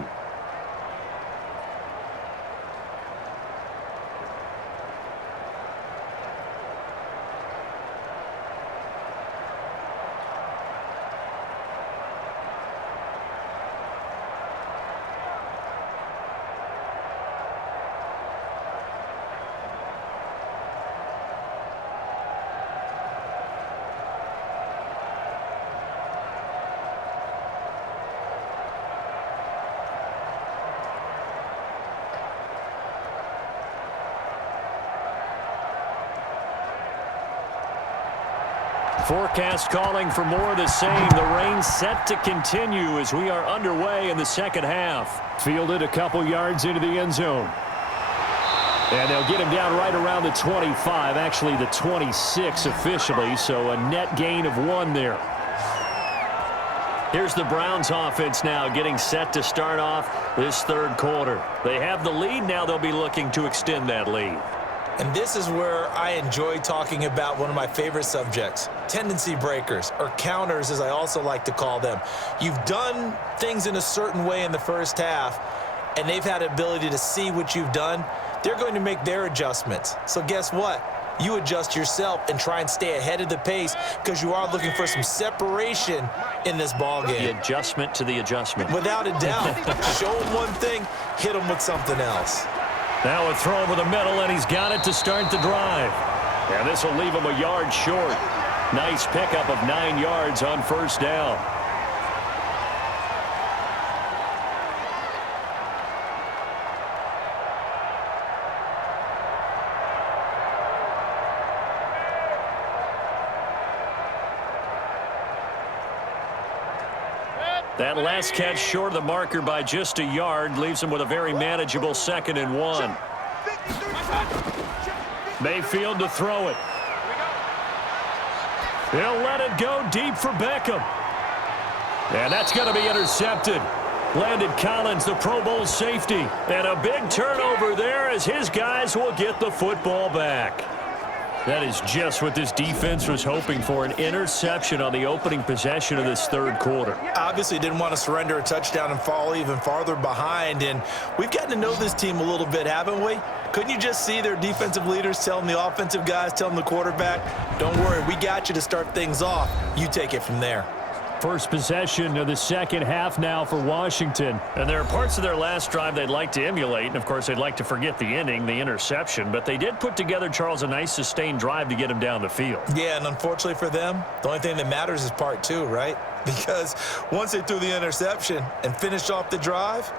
Forecast calling for more of the same. The rain set to continue as we are underway in the second half. Fielded a couple yards into the end zone. And they'll get him down right around the 25, actually the 26 officially, so a net gain of 1 there. Here's the Browns offense now getting set to start off this third quarter. They have the lead. Now they'll be looking to extend that lead. And this is where I enjoy talking about one of my favorite subjects, tendency breakers, or counters as I also like to call them. You've done things in a certain way in the first half, and they've had the ability to see what you've done. They're going to make their adjustments. So guess what? You adjust yourself and try and stay ahead of the pace because you are looking for some separation in this ball game. The adjustment to the adjustment. Without a doubt. Show them one thing, hit them with something else. Now a throw over the middle, and he's got it to start the drive. And this will leave him a yard short. Nice pickup of 9 yards on first down. That last catch short of the marker by just a yard leaves him with a very manageable 2nd and 1. Mayfield to throw it. He'll let it go deep for Beckham. And that's going to be intercepted. Landon Collins, the Pro Bowl safety. And a big turnover there as his guys will get the football back. That is just what this defense was hoping for, an interception on the opening possession of this third quarter. Obviously didn't want to surrender a touchdown and fall even farther behind, and we've gotten to know this team a little bit, haven't we? Couldn't you just see their defensive leaders telling the offensive guys, telling the quarterback, don't worry, we got you to start things off. You take it from there. First possession of the second half now for Washington. And there are parts of their last drive they'd like to emulate. And, of course, they'd like to forget the ending, the interception. But they did put together, Charles, a nice sustained drive to get him down the field. Yeah, and unfortunately for them, the only thing that matters is part 2, right? Because once they threw the interception and finished off the drive,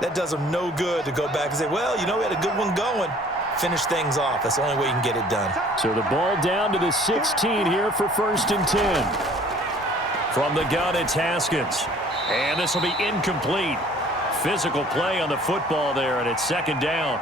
that does them no good to go back and say, well, you know, we had a good one going. Finish things off. That's the only way you can get it done. So the ball down to the 16 here for 1st and 10. From the gun, it's Haskins. And this will be incomplete. Physical play on the football there, and it's 2nd down.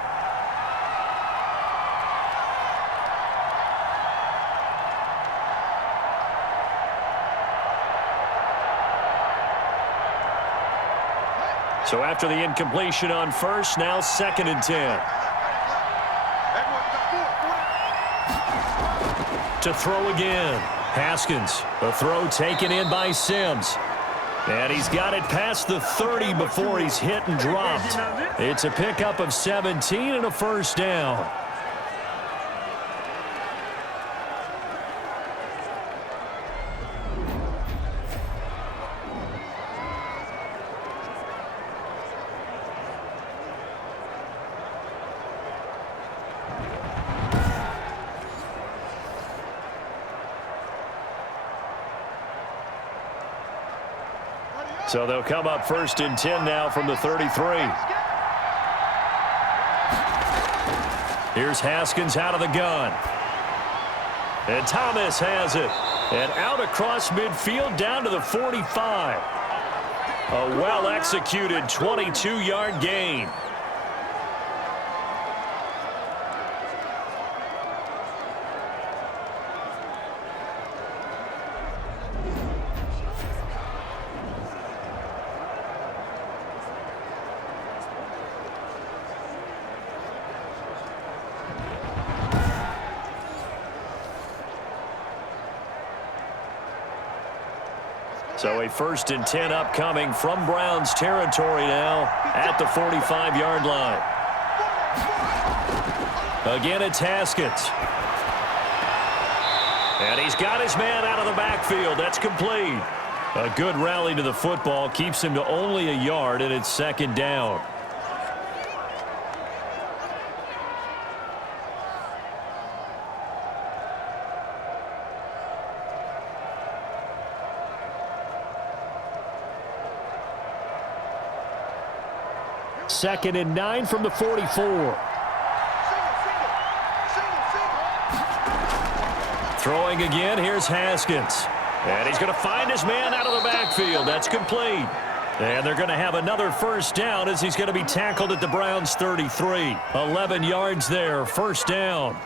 So after the incompletion on first, now 2nd and 10. To throw again. Haskins, a throw taken in by Sims. And he's got it past the 30 before he's hit and dropped. It's a pickup of 17 and a 1st down. So they'll come up 1st and 10 now from the 33. Here's Haskins out of the gun. And Thomas has it. And out across midfield down to the 45. A well-executed 22-yard gain. So a 1st and 10 upcoming from Browns territory now at the 45-yard line. Again, it's Haskins. And he's got his man out of the backfield. That's complete. A good rally to the football keeps him to only a yard, and it's 2nd down. Second and 9 from the 44. Throwing again, here's Haskins. And he's going to find his man out of the backfield. That's complete. And they're going to have another first down as he's going to be tackled at the Browns' 33. 11 yards there, first down.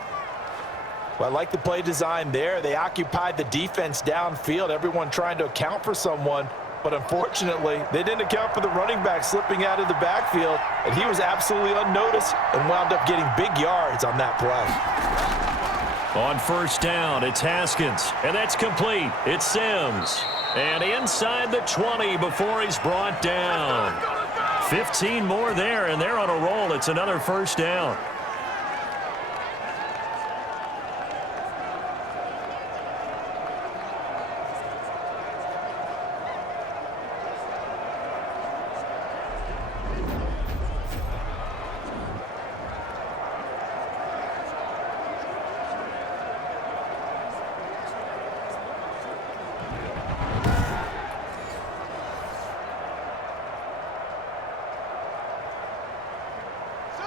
Well, I like the play design there. They occupied the defense downfield, everyone trying to account for someone. But unfortunately, they didn't account for the running back slipping out of the backfield, and he was absolutely unnoticed and wound up getting big yards on that play. On first down, it's Haskins, and that's complete. It's Sims. And inside the 20 before he's brought down. 15 more there, and they're on a roll. It's another first down.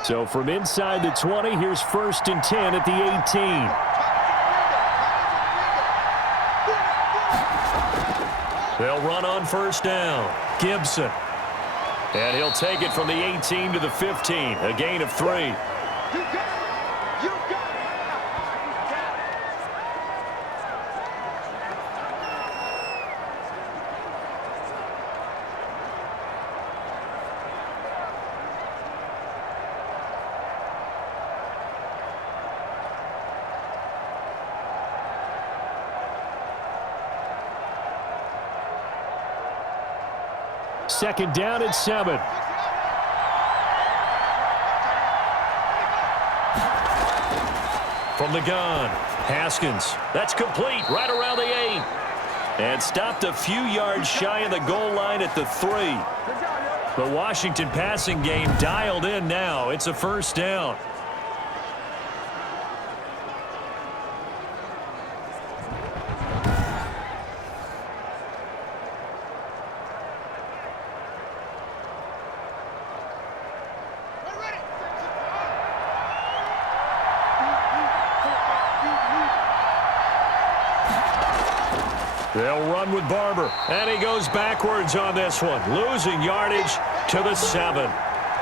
So from inside the 20, here's 1st and 10 at the 18. They'll run on first down. Gibson. And he'll take it from the 18 to the 15. A gain of 3. Second down at 7. From the gun, Haskins. That's complete right around the 8. And stopped a few yards shy of the goal line at the 3. The Washington passing game dialed in now. It's a first down. They'll run with Barber, and he goes backwards on this one, losing yardage to the 7.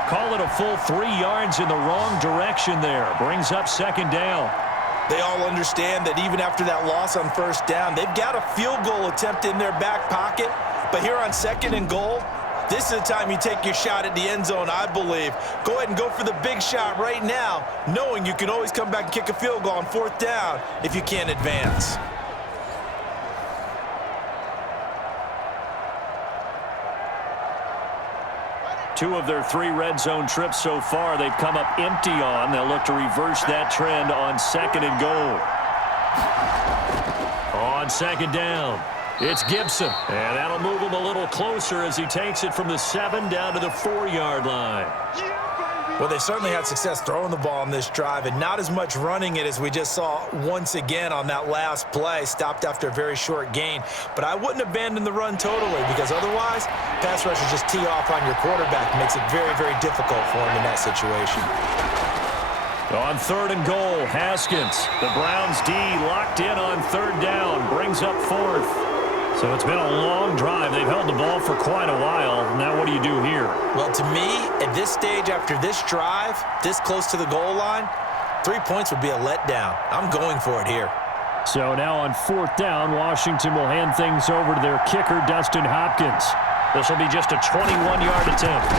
Call it a full 3 yards in the wrong direction there. Brings up second down. They all understand that even after that loss on first down, they've got a field goal attempt in their back pocket. But here on 2nd and goal, this is the time you take your shot at the end zone, I believe. Go ahead and go for the big shot right now, knowing you can always come back and kick a field goal on 4th down if you can't advance. Two of their 3 red zone trips so far, they've come up empty on. They'll look to reverse that trend on 2nd and goal. On 2nd down, it's Gibson. And that'll move him a little closer as he takes it from the 7 down to the 4-yard line. Well, they certainly had success throwing the ball on this drive and not as much running it as we just saw once again on that last play. Stopped after a very short gain. But I wouldn't abandon the run totally because otherwise, pass rushers just tee off on your quarterback. Makes it very, very difficult for him in that situation. On 3rd and goal, Haskins. The Browns D locked in on 3rd down. Brings up 4th. So it's been a long drive. They've held the ball for quite a while. Now what do you do here? Well, to me, at this stage after this drive, this close to the goal line, 3 points would be a letdown. I'm going for it here. So now on 4th down, Washington will hand things over to their kicker, Dustin Hopkins. This will be just a 21-yard attempt.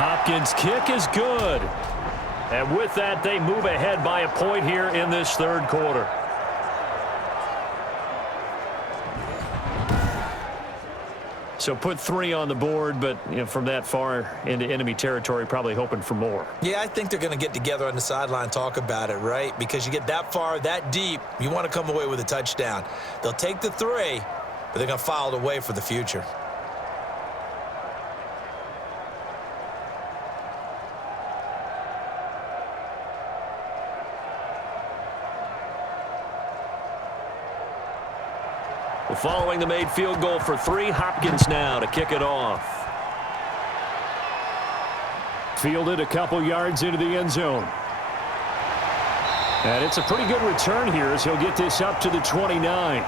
Hopkins' kick is good. And with that, they move ahead by a point here in this 3rd quarter. So put 3 on the board, but from that far into enemy territory, probably hoping for more. Yeah, I think they're going to get together on the sideline and talk about it, right? Because you get that far, that deep, you want to come away with a touchdown. They'll take the 3, but they're going to file it away for the future. Following the made field goal for 3, Hopkins now to kick it off. Fielded a couple yards into the end zone. And it's a pretty good return here as he'll get this up to the 29.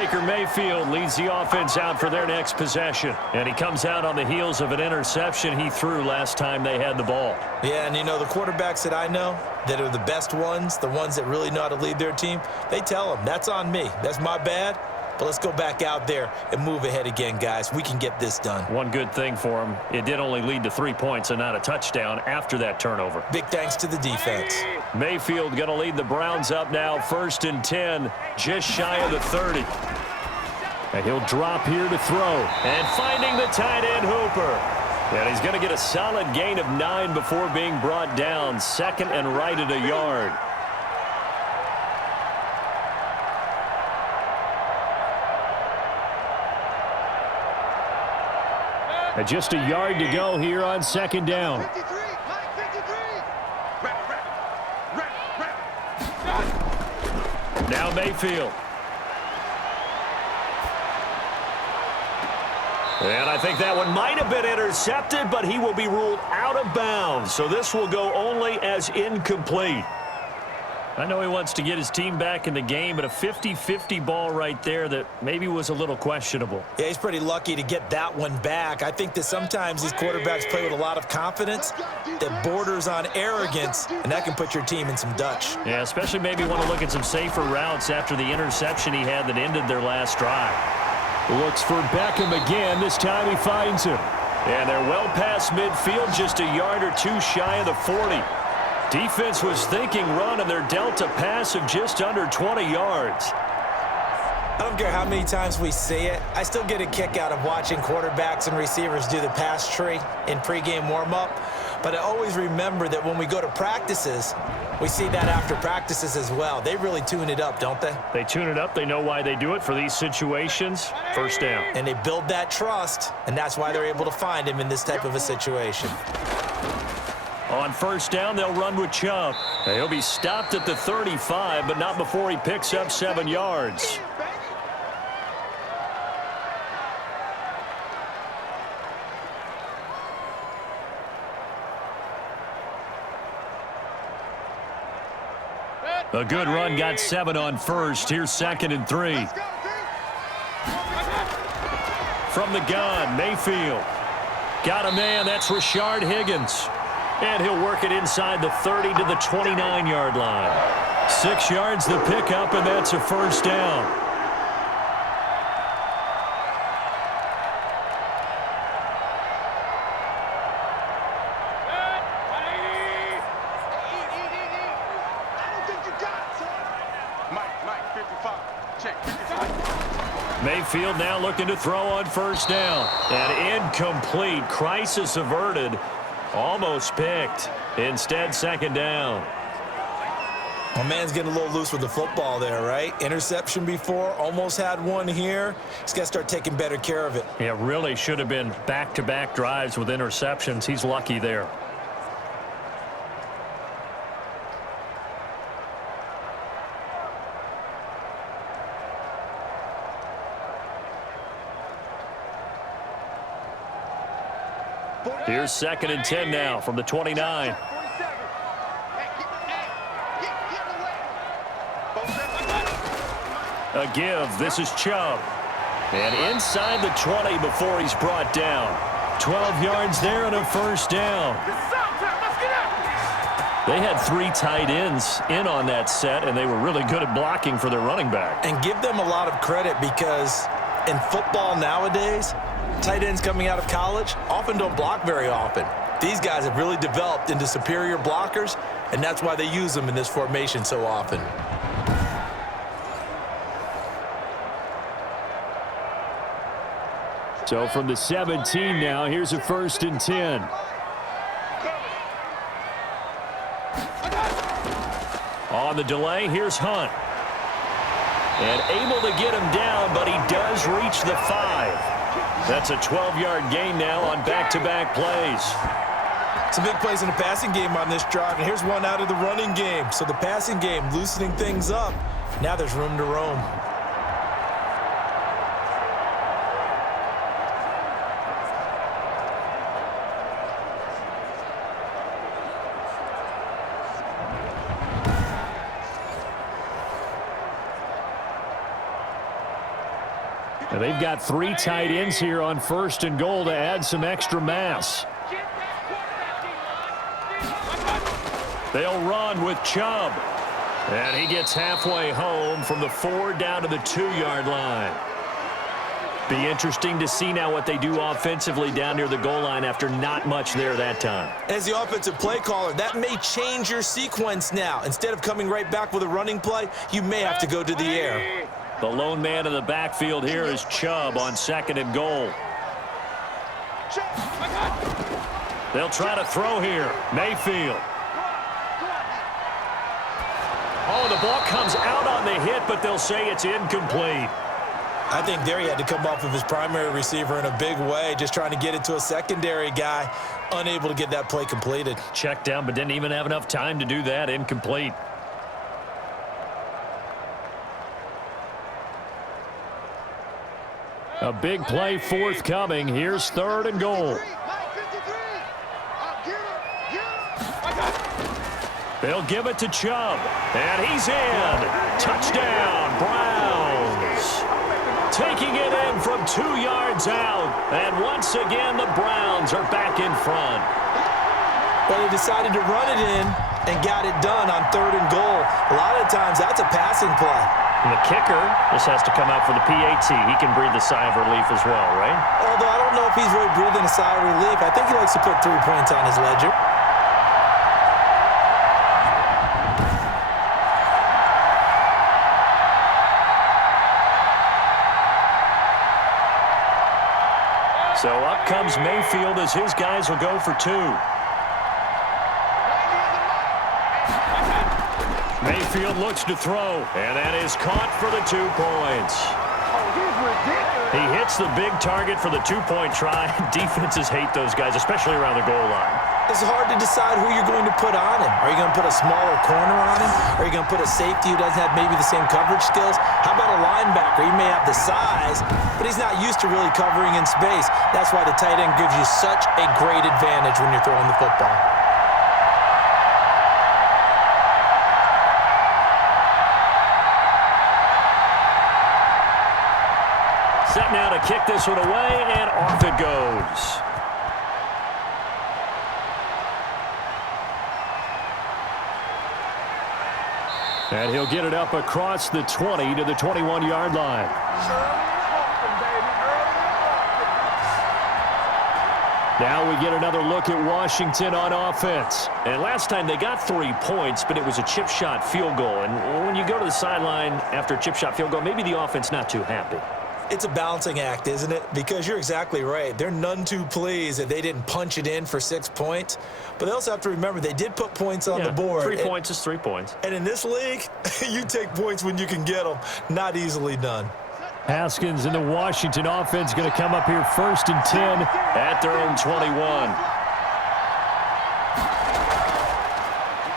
Baker Mayfield leads the offense out for their next possession. And he comes out on the heels of an interception he threw last time they had the ball. Yeah, and the quarterbacks that I know that are the best ones, the ones that really know how to lead their team, they tell them, that's on me. That's my bad. But let's go back out there and move ahead again, guys. We can get this done. One good thing for him, it did only lead to 3 points and not a touchdown after that turnover. Big thanks to the defense. Mayfield going to lead the Browns up now, 1st and 10, just shy of the 30. And he'll drop here to throw. And finding the tight end, Hooper. And he's going to get a solid gain of 9 before being brought down. 2nd and right at a yard. And just a yard to go here on 2nd down. 53, Mike 53. Now Mayfield. And I think that one might have been intercepted, but he will be ruled out of bounds. So this will go only as incomplete. I know he wants to get his team back in the game, but a 50-50 ball right there that maybe was a little questionable. Yeah, he's pretty lucky to get that one back. I think that sometimes these quarterbacks play with a lot of confidence that borders on arrogance, and that can put your team in some Dutch. Yeah, especially maybe want to look at some safer routes after the interception he had that ended their last drive. Looks for Beckham again. This time he finds him. And they're well past midfield, just a yard or two shy of the 40. Defense was thinking run, and they're dealt a pass of just under 20 yards. I don't care how many times we see it. I still get a kick out of watching quarterbacks and receivers do the pass tree in pregame warm-up. But I always remember that when we go to practices, we see that after practices as well. They really tune it up, don't they? They tune it up. They know why they do it for these situations. 1st down. And they build that trust, and that's why they're able to find him in this type of a situation. On 1st down, they'll run with Chubb. He'll be stopped at the 35, but not before he picks up 7 yards. A good run got 7 on 1st. Here's 2nd and 3. From the gun, Mayfield. Got a man, that's Rashard Higgins. And he'll work it inside the 30 to the 29-yard line. 6 yards the pickup, and that's a 1st down. Mayfield now looking to throw on 1st down. And incomplete. Crisis averted. Almost picked. Instead, 2nd down. My man's getting a little loose with the football there, right? Interception before, almost had one here. He's got to start taking better care of it. Yeah, really should have been back-to-back drives with interceptions. He's lucky there. Here's 2nd and 10 now from the 29. A give. This is Chubb. And inside the 20 before he's brought down. 12 yards there and a 1st down. They had 3 tight ends in on that set, and they were really good at blocking for their running back. And give them a lot of credit because in football nowadays, tight ends coming out of college often don't block very often. These guys have really developed into superior blockers, and that's why they use them in this formation so often. So from the 17 now, here's a 1st and 10. On the delay, here's Hunt. And able to get him down, but he does reach the 5. That's a 12-yard gain now on back-to-back plays. Some big plays in the passing game on this drive, and here's one out of the running game. So the passing game loosening things up. Now there's room to roam. They've got 3 tight ends here on 1st and goal to add some extra mass. They'll run with Chubb. And he gets halfway home from the 4 down to the 2-yard line. Be interesting to see now what they do offensively down near the goal line after not much there that time. As the offensive play caller, that may change your sequence now. Instead of coming right back with a running play, you may have to go to the air. The lone man in the backfield here is Chubb on 2nd and goal. They'll try to throw here. Mayfield. Oh, the ball comes out on the hit, but they'll say it's incomplete. I think there he had to come off of his primary receiver in a big way, just trying to get it to a secondary guy, unable to get that play completed. Checked down, but didn't even have enough time to do that. Incomplete. A big play forthcoming. Here's 3rd and goal. They'll give it to Chubb, and he's in. Touchdown, Browns. Taking it in from 2 yards out, and once again the Browns are back in front. Well, they decided to run it in and got it done on 3rd and goal. A lot of times that's a passing play. And the kicker just has to come out for the PAT. He can breathe a sigh of relief as well, right? Although I don't know if he's really breathing a sigh of relief. I think he likes to put 3 points on his ledger. So up comes Mayfield as his guys will go for 2. Mayfield looks to throw, and that is caught for the 2 points. He hits the big target for the 2-point try. Defenses hate those guys, especially around the goal line. It's hard to decide who you're going to put on him. Are you going to put a smaller corner on him? Are you going to put a safety who doesn't have maybe the same coverage skills? How about a linebacker? He may have the size, but he's not used to really covering in space. That's why the tight end gives you such a great advantage when you're throwing the football. Set now to kick this one away, and off it goes. And he'll get it up across the 20 to the 21-yard line. Now we get another look at Washington on offense. And last time they got 3 points, but it was a chip shot field goal. And when you go to the sideline after a chip shot field goal, maybe the offense not too happy. It's a balancing act, isn't it? Because you're exactly right. They're none too pleased that they didn't punch it in for 6 points. But they also have to remember they did put points on the board. 3 points is 3 points. And in this league, you take points when you can get them. Not easily done. Haskins and the Washington offense going to come up here 1st and 10 at their own 21.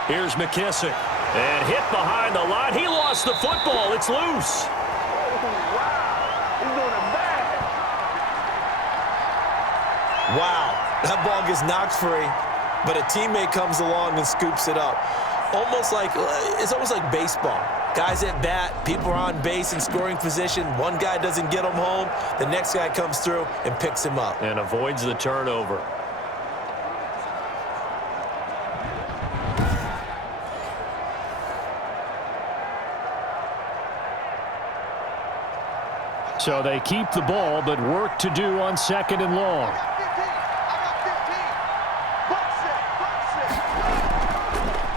Here's McKissick. And hit behind the line. He lost the football. It's loose. Wow, that ball gets knocked free, but a teammate comes along and scoops it up. It's almost like baseball. Guys at bat, people are on base in scoring position. One guy doesn't get him home. The next guy comes through and picks him up. And avoids the turnover. So they keep the ball, but work to do on 2nd and long.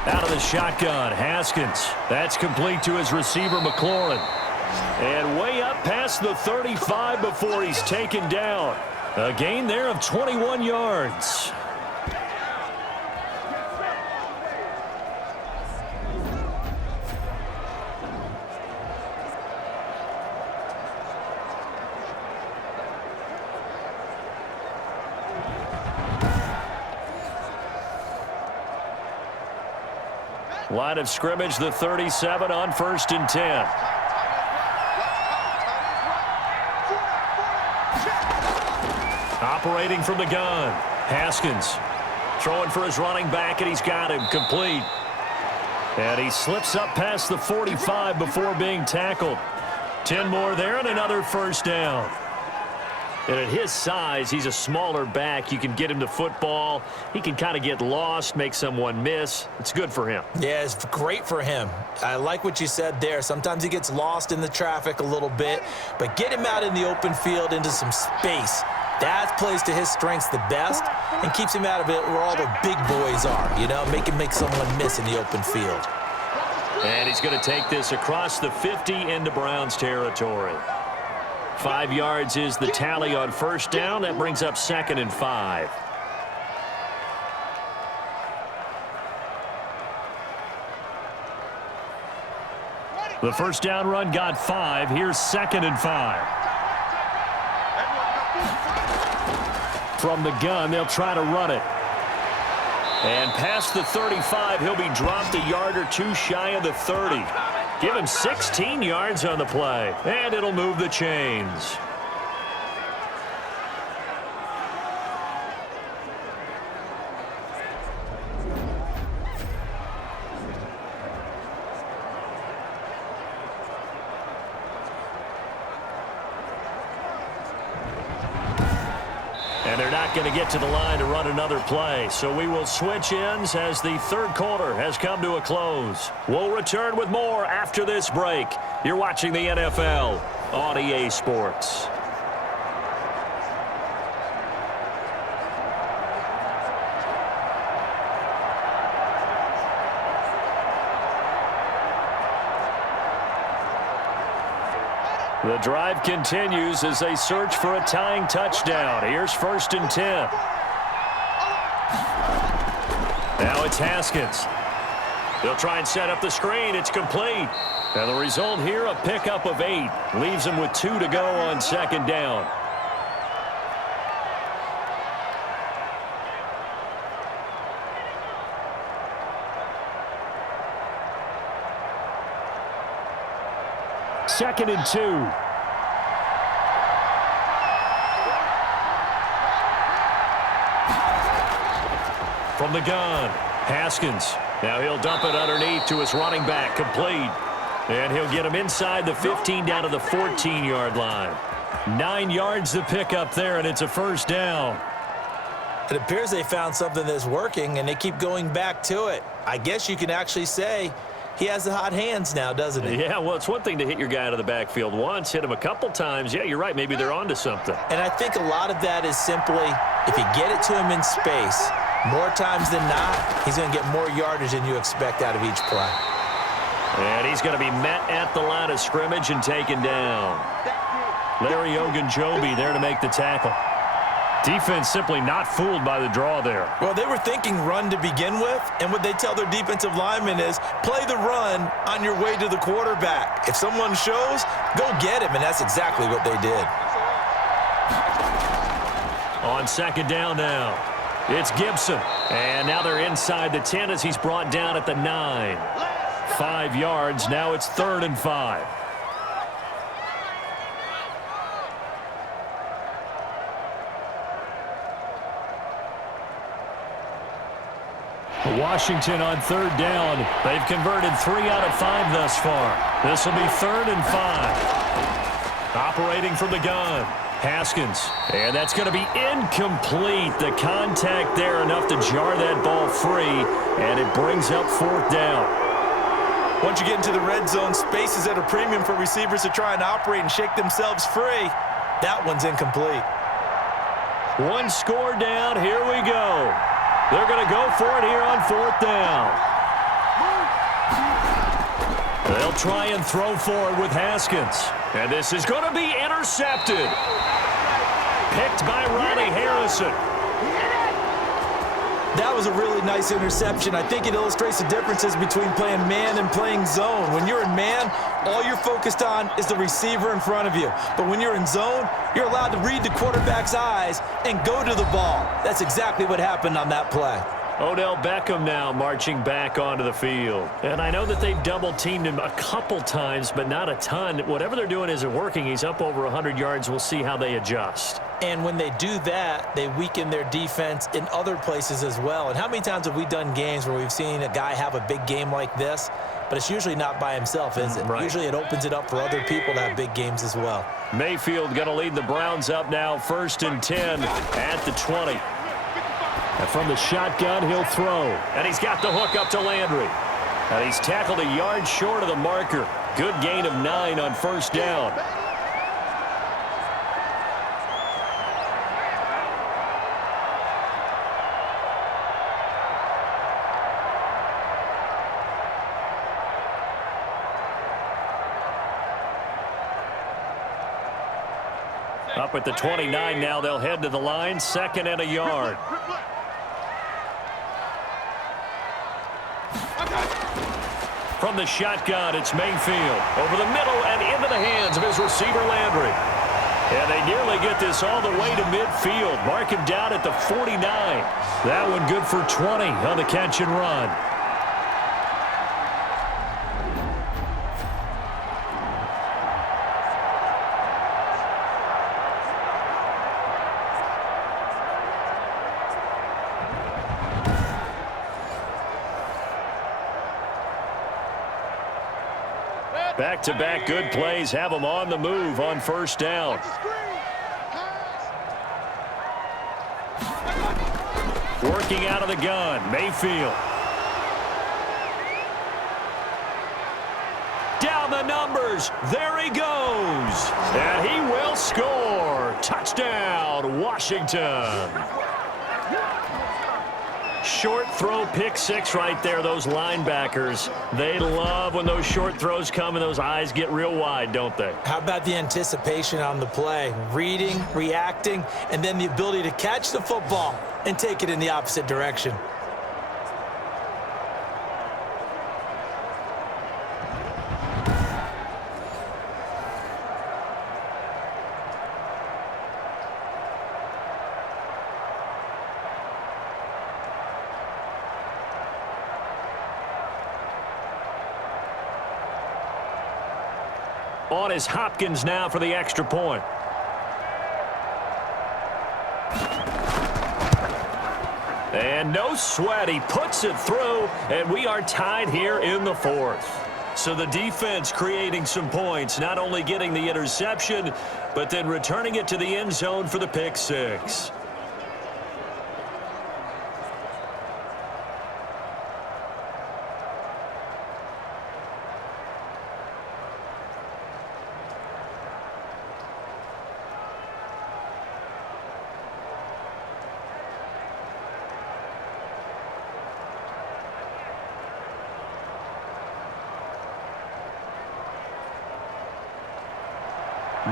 Out of the shotgun, Haskins. That's complete to his receiver, McLaurin. And way up past the 35 before he's taken down. A gain there of 21 yards. Line of scrimmage, the 37 on 1st and 10. Operating from the gun. Haskins throwing for his running back, and he's got him complete. And he slips up past the 45 before being tackled. 10 more there and another first down. And at his size, he's a smaller back. You can get him to football. He can kind of get lost, make someone miss. It's good for him. Yeah, it's great for him. I like what you said there. Sometimes he gets lost in the traffic a little bit, but get him out in the open field into some space. That plays to his strengths the best and keeps him out of it where all the big boys are, you know, make someone miss in the open field. And he's going to take this across the 50 into Browns territory. 5 yards is the tally on first down. That brings up 2nd and 5. The first down run got 5. Here's 2nd and 5. From the gun, they'll try to run it. And past the 35, he'll be dropped a yard or two shy of the 30. Give him 16 yards on the play, and it'll move the chains. And they're not going to get to the line to run another play. So we will switch ends as the third quarter has come to a close. We'll return with more after this break. You're watching the NFL on EA Sports. The drive continues as they search for a tying touchdown. Here's 1st and 10. Now it's Haskins. They'll try and set up the screen. It's complete. And the result here, a pickup of 8. Leaves them with 2 to go on 2nd down. Second and 2. From the gun, Haskins. Now he'll dump it underneath to his running back, complete. And he'll get him inside the 15 down to the 14-yard line. 9 yards to pick up there, and it's a first down. It appears they found something that's working, and they keep going back to it. I guess you can actually say he has the hot hands now, doesn't he? Yeah, well, it's one thing to hit your guy out of the backfield once, hit him a couple times. Yeah, you're right. Maybe they're onto something. And I think a lot of that is simply if you get it to him in space, more times than not, he's going to get more yardage than you expect out of each play. And he's going to be met at the line of scrimmage and taken down. Larry Ogunjobi there to make the tackle. Defense simply not fooled by the draw there. Well, they were thinking run to begin with, and what they tell their defensive linemen is play the run on your way to the quarterback. If someone shows, go get him, and that's exactly what they did. On 2nd down now, it's Gibson. And now they're inside the 10 as he's brought down at the 9. 5 yards, now it's 3rd and 5. Washington on 3rd down. They've converted 3 out of 5 thus far. This will be 3rd and 5. Operating from the gun, Haskins. And that's going to be incomplete. The contact there enough to jar that ball free, and it brings up 4th down. Once you get into the red zone, space is at a premium for receivers to try and operate and shake themselves free. That one's incomplete. 1 score down. Here we go. They're going to go for it here on 4th down. They'll try and throw for it with Haskins. And this is going to be intercepted. Picked by Ronnie Harrison. That was a really nice interception. I think it illustrates the differences between playing man and playing zone. When you're in man, all you're focused on is the receiver in front of you. But when you're in zone, you're allowed to read the quarterback's eyes and go to the ball. That's exactly what happened on that play. Odell Beckham now marching back onto the field. And I know that they've double-teamed him a couple times, but not a ton. Whatever they're doing isn't working. He's up over 100 yards. We'll see how they adjust. And when they do that, they weaken their defense in other places as well. And how many times have we done games where we've seen a guy have a big game like this, but it's usually not by himself, is it? Right. Usually it opens it up for other people to have big games as well. Mayfield going to lead the Browns up now, 1st and 10 at the 20. And from the shotgun, he'll throw. And he's got the hook up to Landry. And he's tackled a yard short of the marker. Good gain of 9 on 1st down. Up at the 29 now, they'll head to the line, 2nd and a yard. From the shotgun, it's Mayfield. Over the middle and into the hands of his receiver, Landry. And they nearly get this all the way to midfield. Mark him down at the 49. That one good for 20 on the catch and run. Back-to-back good plays have them on the move on 1st down. Working out of the gun, Mayfield. Down the numbers, there he goes. And he will score. Touchdown, Washington. Short throw, pick 6 right there. Those linebackers, they love when those short throws come and those eyes get real wide, don't they? How about the anticipation on the play? Reading, reacting, and then the ability to catch the football and take it in the opposite direction. On is Hopkins now for the extra point. And no sweat. He puts it through, and we are tied here in the 4th. So the defense creating some points, not only getting the interception, but then returning it to the end zone for the pick 6.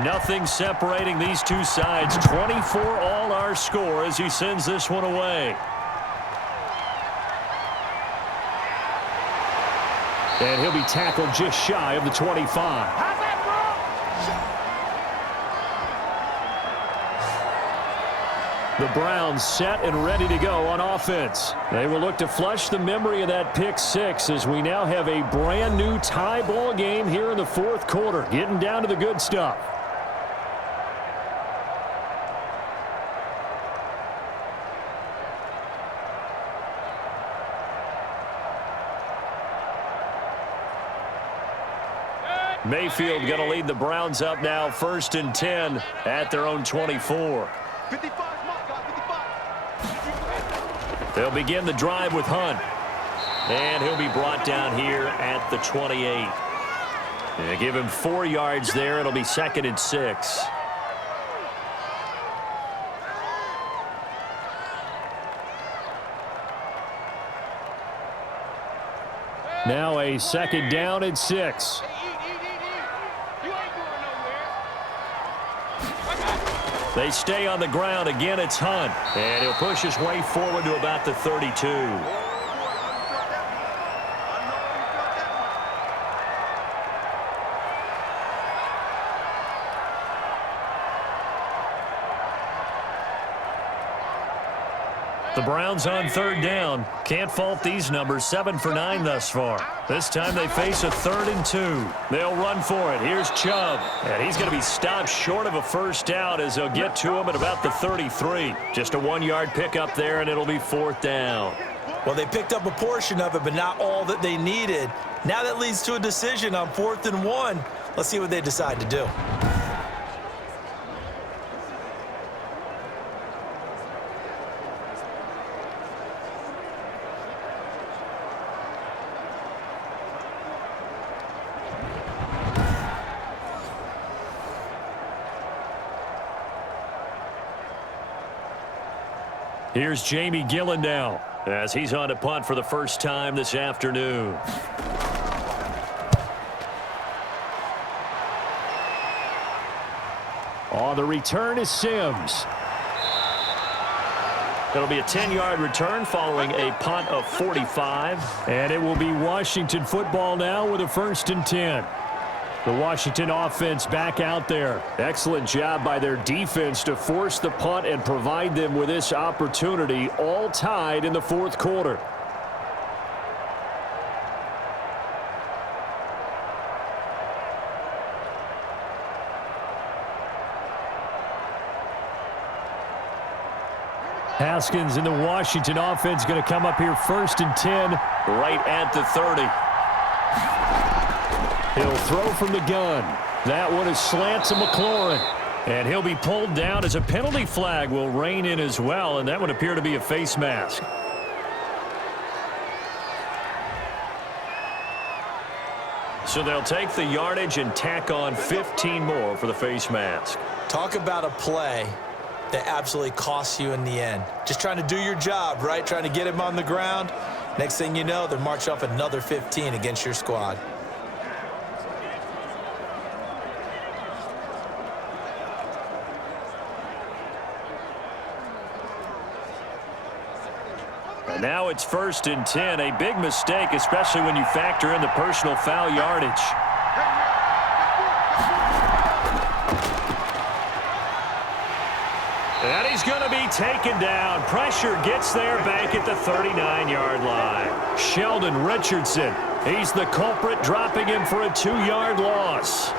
Nothing separating these two sides. 24 all our score as he sends this one away. And he'll be tackled just shy of the 25. The Browns set and ready to go on offense. They will look to flush the memory of that pick 6 as we now have a brand new tie ball game here in the 4th quarter. Getting down to the good stuff. Mayfield going to lead the Browns up now, 1st and 10 at their own 24. 55. They'll begin the drive with Hunt. And he'll be brought down here at the 28. They give him 4 yards there. It'll be 2nd and 6. Now a 2nd down and 6. They stay on the ground. Again, it's Hunt. And he'll push his way forward to about the 32. The Browns on third down. Can't fault these numbers. 7 for 9 thus far. This time they face a 3rd and 2. They'll run for it. Here's Chubb. And he's going to be stopped short of a first down as they'll get to him at about the 33. Just a 1-yard pickup there, and it'll be 4th down. Well, they picked up a portion of it, but not all that they needed. Now that leads to a decision on 4th and 1. Let's see what they decide to do. Here's Jamie Gillen now as he's on to punt for the first time this afternoon. On the return is Sims. It'll be a 10-yard return following a punt of 45. And it will be Washington football now with a 1st and 10. The Washington offense back out there. Excellent job by their defense to force the punt and provide them with this opportunity, all tied in the 4th quarter. Haskins and the Washington offense going to come up here 1st and 10 right at the 30. He'll throw from the gun. That one is slant to McLaurin. And he'll be pulled down as a penalty flag will rein in as well, and that would appear to be a face mask. So they'll take the yardage and tack on 15 more for the face mask. Talk about a play that absolutely costs you in the end. Just trying to do your job, right? Trying to get him on the ground. Next thing you know, they're marching off another 15 against your squad. And now it's 1st and 10. A big mistake, especially when you factor in the personal foul yardage. And he's going to be taken down. Pressure gets there back at the 39-yard line. Sheldon Richardson, he's the culprit, dropping him for a 2-yard loss.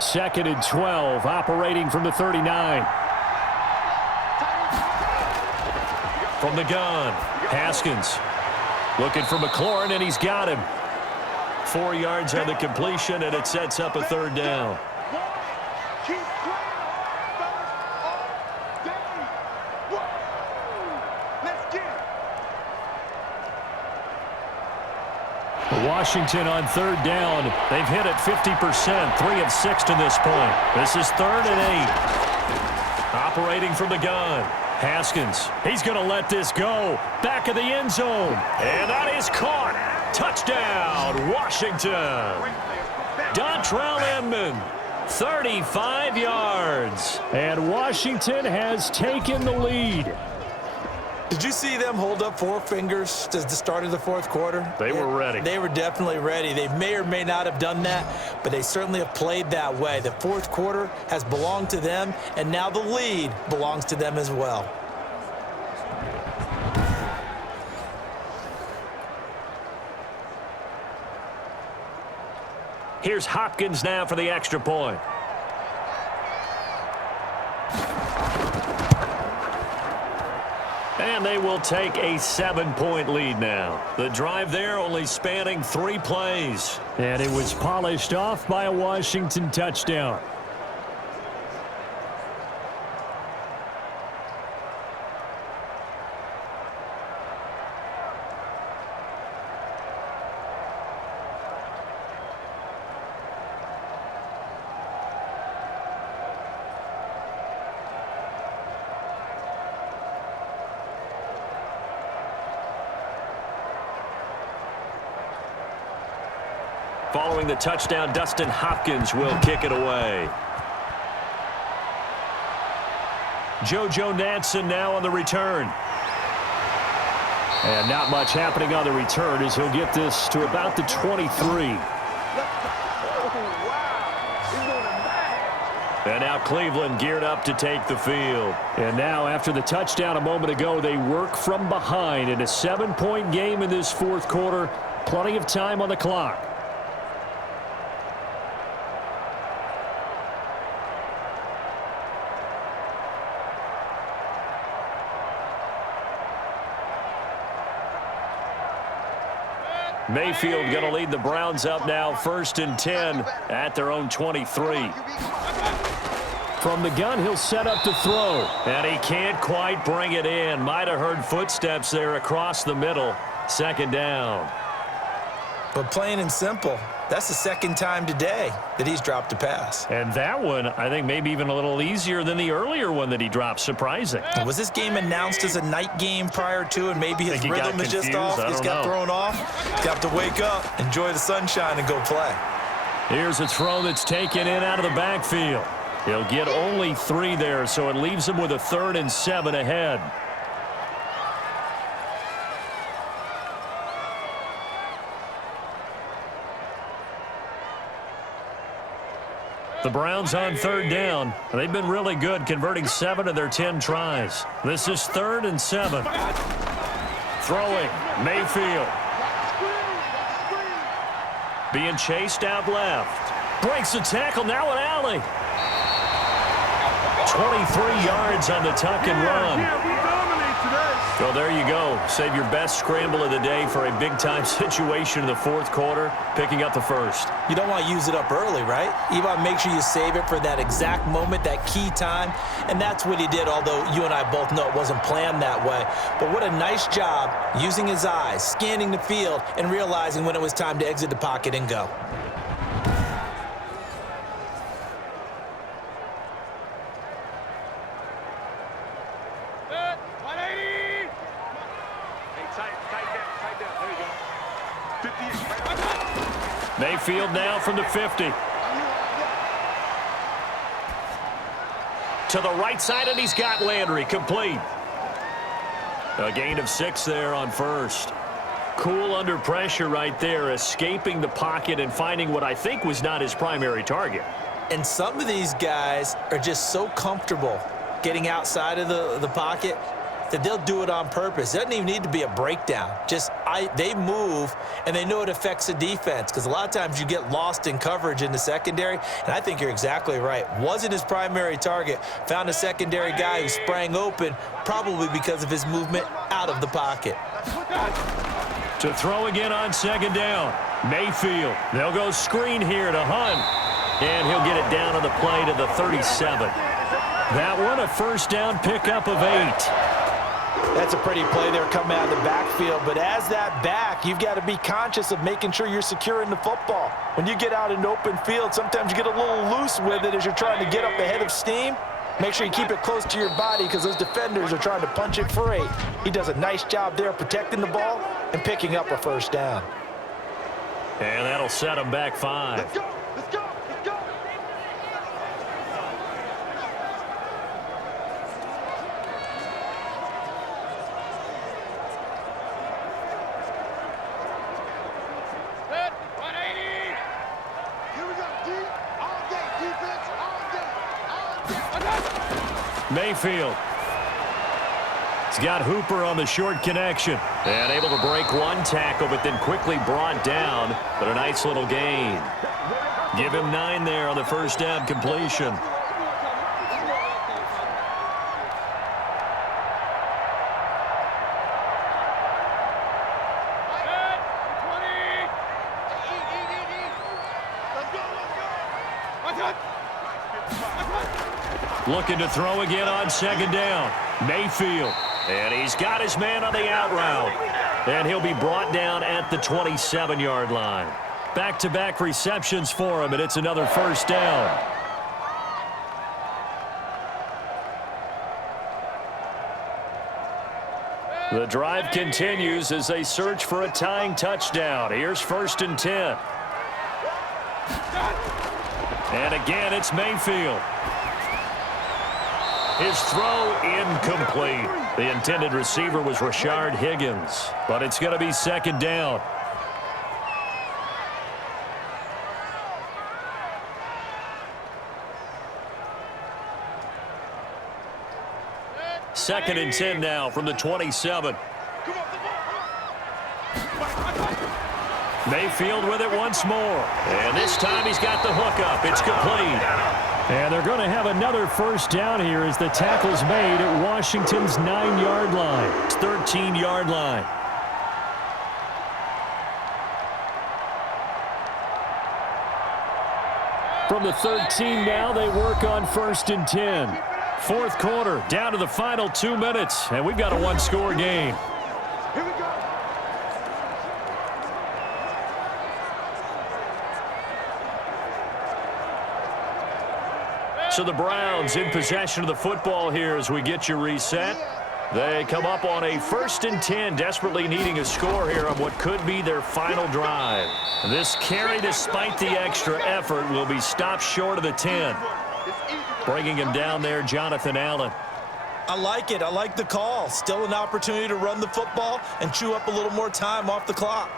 Second and 12, operating from the 39. From the gun, Haskins looking for McLaurin, and he's got him. 4 yards on the completion, and it sets up a 3rd down. Washington on 3rd down. They've hit it 50%, 3 of 6 to this point. This is 3rd and 8. Operating from the gun. Haskins, he's going to let this go. Back of the end zone. And that is caught. Touchdown, Washington. Dontrell Inman, 35 yards. And Washington has taken the lead. Did you see them hold up 4 fingers at the start of the 4th quarter? They were ready. They were definitely ready. They may or may not have done that, but they certainly have played that way. The 4th quarter has belonged to them, and now the lead belongs to them as well. Here's Hopkins now for the extra point. And they will take a 7-point lead now. The drive there only spanning 3 plays. And it was polished off by a Washington touchdown. Following the touchdown, Dustin Hopkins will kick it away. JoJo Natson now on the return. And not much happening on the return as he'll get this to about the 23. And now Cleveland geared up to take the field. And now after the touchdown a moment ago, they work from behind in a 7-point game in this fourth quarter. Plenty of time on the clock. Mayfield going to lead the Browns up now, 1st and 10 at their own 23. From the gun, he'll set up to throw. And he can't quite bring it in. Might have heard footsteps there across the middle. 2nd down. But plain and simple, that's the 2nd time today that he's dropped a pass. And that one, I think, maybe even a little easier than the earlier one that he dropped. Surprising. Was this game announced as a night game prior to, and maybe his rhythm is just off? He's got thrown off. Got to wake up, enjoy the sunshine, and go play. Here's a throw that's taken in out of the backfield. He'll get only 3 there, so it leaves him with a 3rd and 7 ahead. The Browns on 3rd down. They've been really good, converting 7 of their 10 tries. This is 3rd and 7. Throwing, Mayfield. Being chased out left. Breaks the tackle, now an alley. 23 yards on the tuck and run. Yeah, we dominate today. So there you go. Save your best scramble of the day for a big-time situation in the fourth quarter, picking up the first. You don't want to use it up early, right? You want to make sure you save it for that exact moment, that key time, and that's what he did, although you and I both know it wasn't planned that way. But what a nice job using his eyes, scanning the field, and realizing when it was time to exit the pocket and go. Mayfield now from the 50. To the right side, and he's got Landry complete. A gain of 6 there on 1st. Cool under pressure right there, escaping the pocket and finding what I think was not his primary target. And some of these guys are just so comfortable getting outside of the pocket that they'll do it on purpose. It doesn't even need to be a breakdown. They move, and they know it affects the defense, because a lot of times you get lost in coverage in the secondary, and I think you're exactly right. Wasn't his primary target. Found a secondary guy who sprang open, probably because of his movement out of the pocket. To throw again on 2nd down. Mayfield. They'll go screen here to Hunt. And he'll get it down on the play to the 37. That one a 1st down pickup of 8. That's a pretty play there coming out of the backfield, but as that back, you've got to be conscious of making sure you're securing the football. When you get out in open field, sometimes you get a little loose with it as you're trying to get up ahead of steam. Make sure you keep it close to your body, because those defenders are trying to punch it free. He does a nice job there protecting the ball and picking up a 1st down. And that'll set him back 5. Let's go, let's go, let's go. Set, 180. Here we go, deep, all day, defense, all day, all day. Mayfield. He's got Hooper on the short connection. And able to break one tackle, but then quickly brought down. But a nice little gain. Give him 9 there on the 1st down completion. Looking to throw again on 2nd down. Mayfield. And he's got his man on the out route. And he'll be brought down at the 27-yard line. Back-to-back receptions for him, and it's another 1st down. The drive continues as they search for a tying touchdown. Here's 1st and 10. And again, it's Mayfield. His throw incomplete. The intended receiver was Rashard Higgins, but it's going to be second down. Second and 10 now from the 27. Mayfield with it once more. And this time he's got the hook up. It's complete. And they're going to have another first down here as the tackle's made at Washington's 9-yard line. 13-yard line. From the 13 now, they work on first and 10. Fourth quarter, down to the final 2 minutes, and we've got a one-score game. Here we go. So the Browns in possession of the football here as we get you reset. They come up on a first and 10, desperately needing a score here on what could be their final drive. This carry, despite the extra effort, will be stopped short of the 10. Bringing him down there, Jonathan Allen. I like it. I like the call. Still an opportunity to run the football and chew up a little more time off the clock.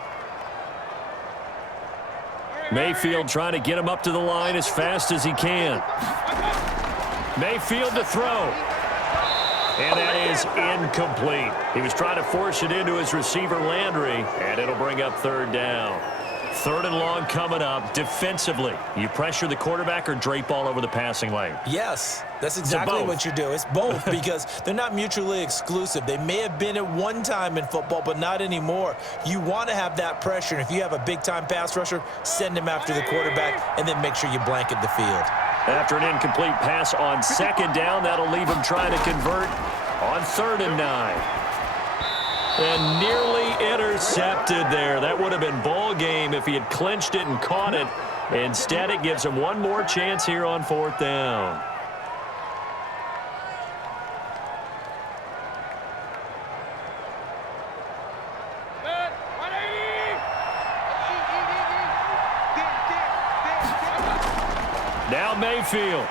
Mayfield trying to get him up to the line as fast as he can. Mayfield to throw. And that is incomplete. He was trying to force it into his receiver, Landry, and it'll bring up third down. Third and long coming up. Defensively, you pressure the quarterback or drape all over the passing lane? Yes, that's exactly what you do. It's both because they're not mutually exclusive. They may have been at one time in football, but not anymore. You want to have that pressure, and if you have a big-time pass rusher, send him after the quarterback and then make sure you blanket the field. After an incomplete pass on second down, that'll leave him trying to convert on 3rd and 9. And nearly intercepted there. That would have been ball game if he had clinched it and caught it. Instead, it gives him one more chance here on 4th down. Now Mayfield.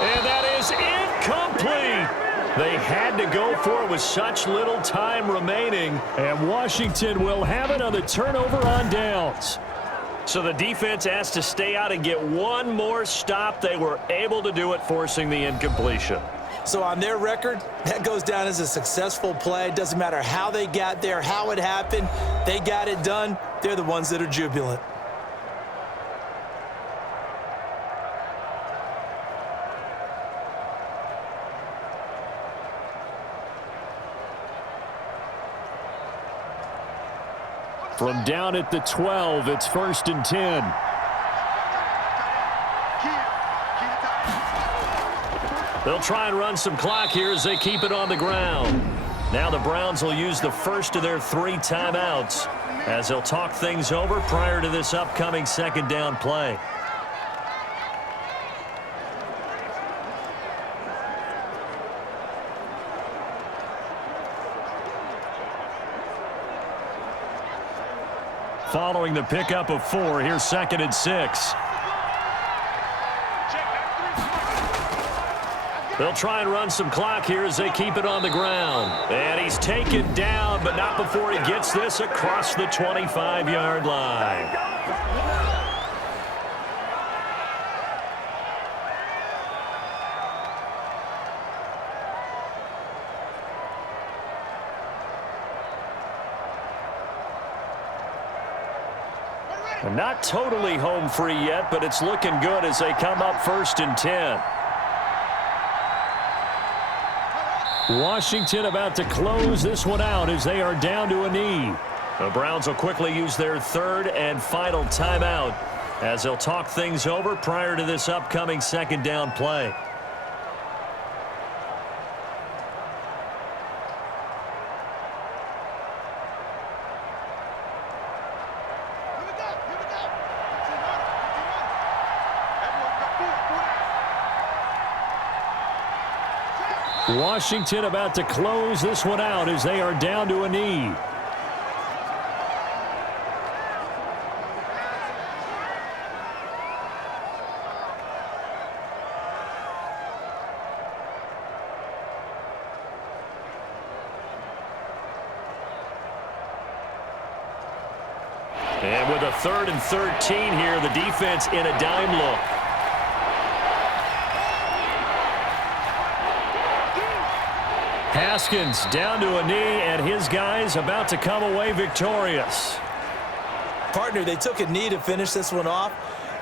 And that is incomplete. They had to go for it with such little time remaining. And Washington will have it on the turnover on downs. So the defense asked to stay out and get one more stop. They were able to do it, forcing the incompletion. So on their record, that goes down as a successful play. It doesn't matter how they got there, how it happened. They got it done. They're the ones that are jubilant. From down at the 12, it's 1st and 10. They'll try and run some clock here as they keep it on the ground. Now the Browns will use the first of their 3 timeouts as they'll talk things over prior to this upcoming second down play. Following the pickup of 4, here's 2nd and 6. They'll try and run some clock here as they keep it on the ground. And he's taken down, but not before he gets this across the 25-yard line. Not totally home free yet, but it's looking good as they come up 1st and 10. Washington about to close this one out as they are down to a knee. The Browns will quickly use their 3rd and final timeout as they'll talk things over prior to this upcoming second down play. Washington about to close this one out as they are down to a knee. And with a 3rd and 13 here, the defense in a dime look. Haskins down to a knee, and his guys about to come away victorious. Partner, they took a knee to finish this one off.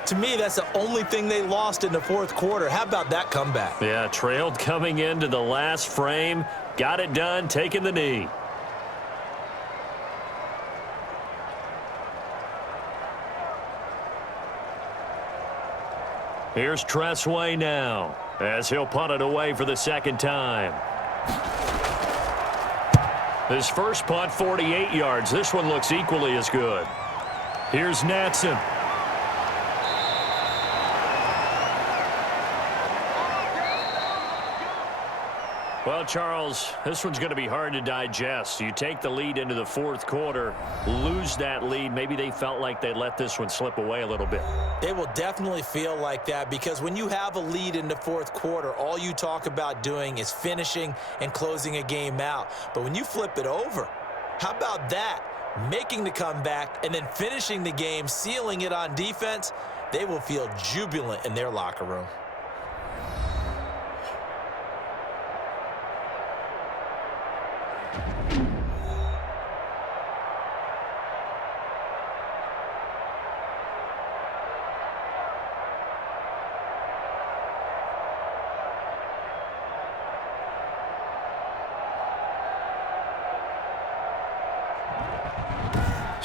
To me, that's the only thing they lost in the fourth quarter. How about that comeback? Yeah, trailed coming into the last frame. Got it done, taking the knee. Here's Tressway now, as he'll punt it away for the second time. His first punt, 48 yards. This one looks equally as good. Here's Natson. Well, Charles, this one's going to be hard to digest. You take the lead into the fourth quarter, lose that lead. Maybe they felt like they let this one slip away a little bit. They will definitely feel like that because when you have a lead in the fourth quarter, all you talk about doing is finishing and closing a game out. But when you flip it over, how about that? Making the comeback and then finishing the game, sealing it on defense, they will feel jubilant in their locker room.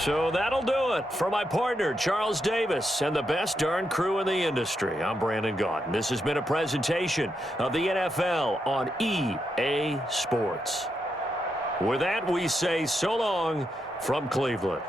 So that'll do it for my partner, Charles Davis, and the best darn crew in the industry. I'm Brandon Gaudin. This has been a presentation of the NFL on EA Sports. With that, we say so long from Cleveland.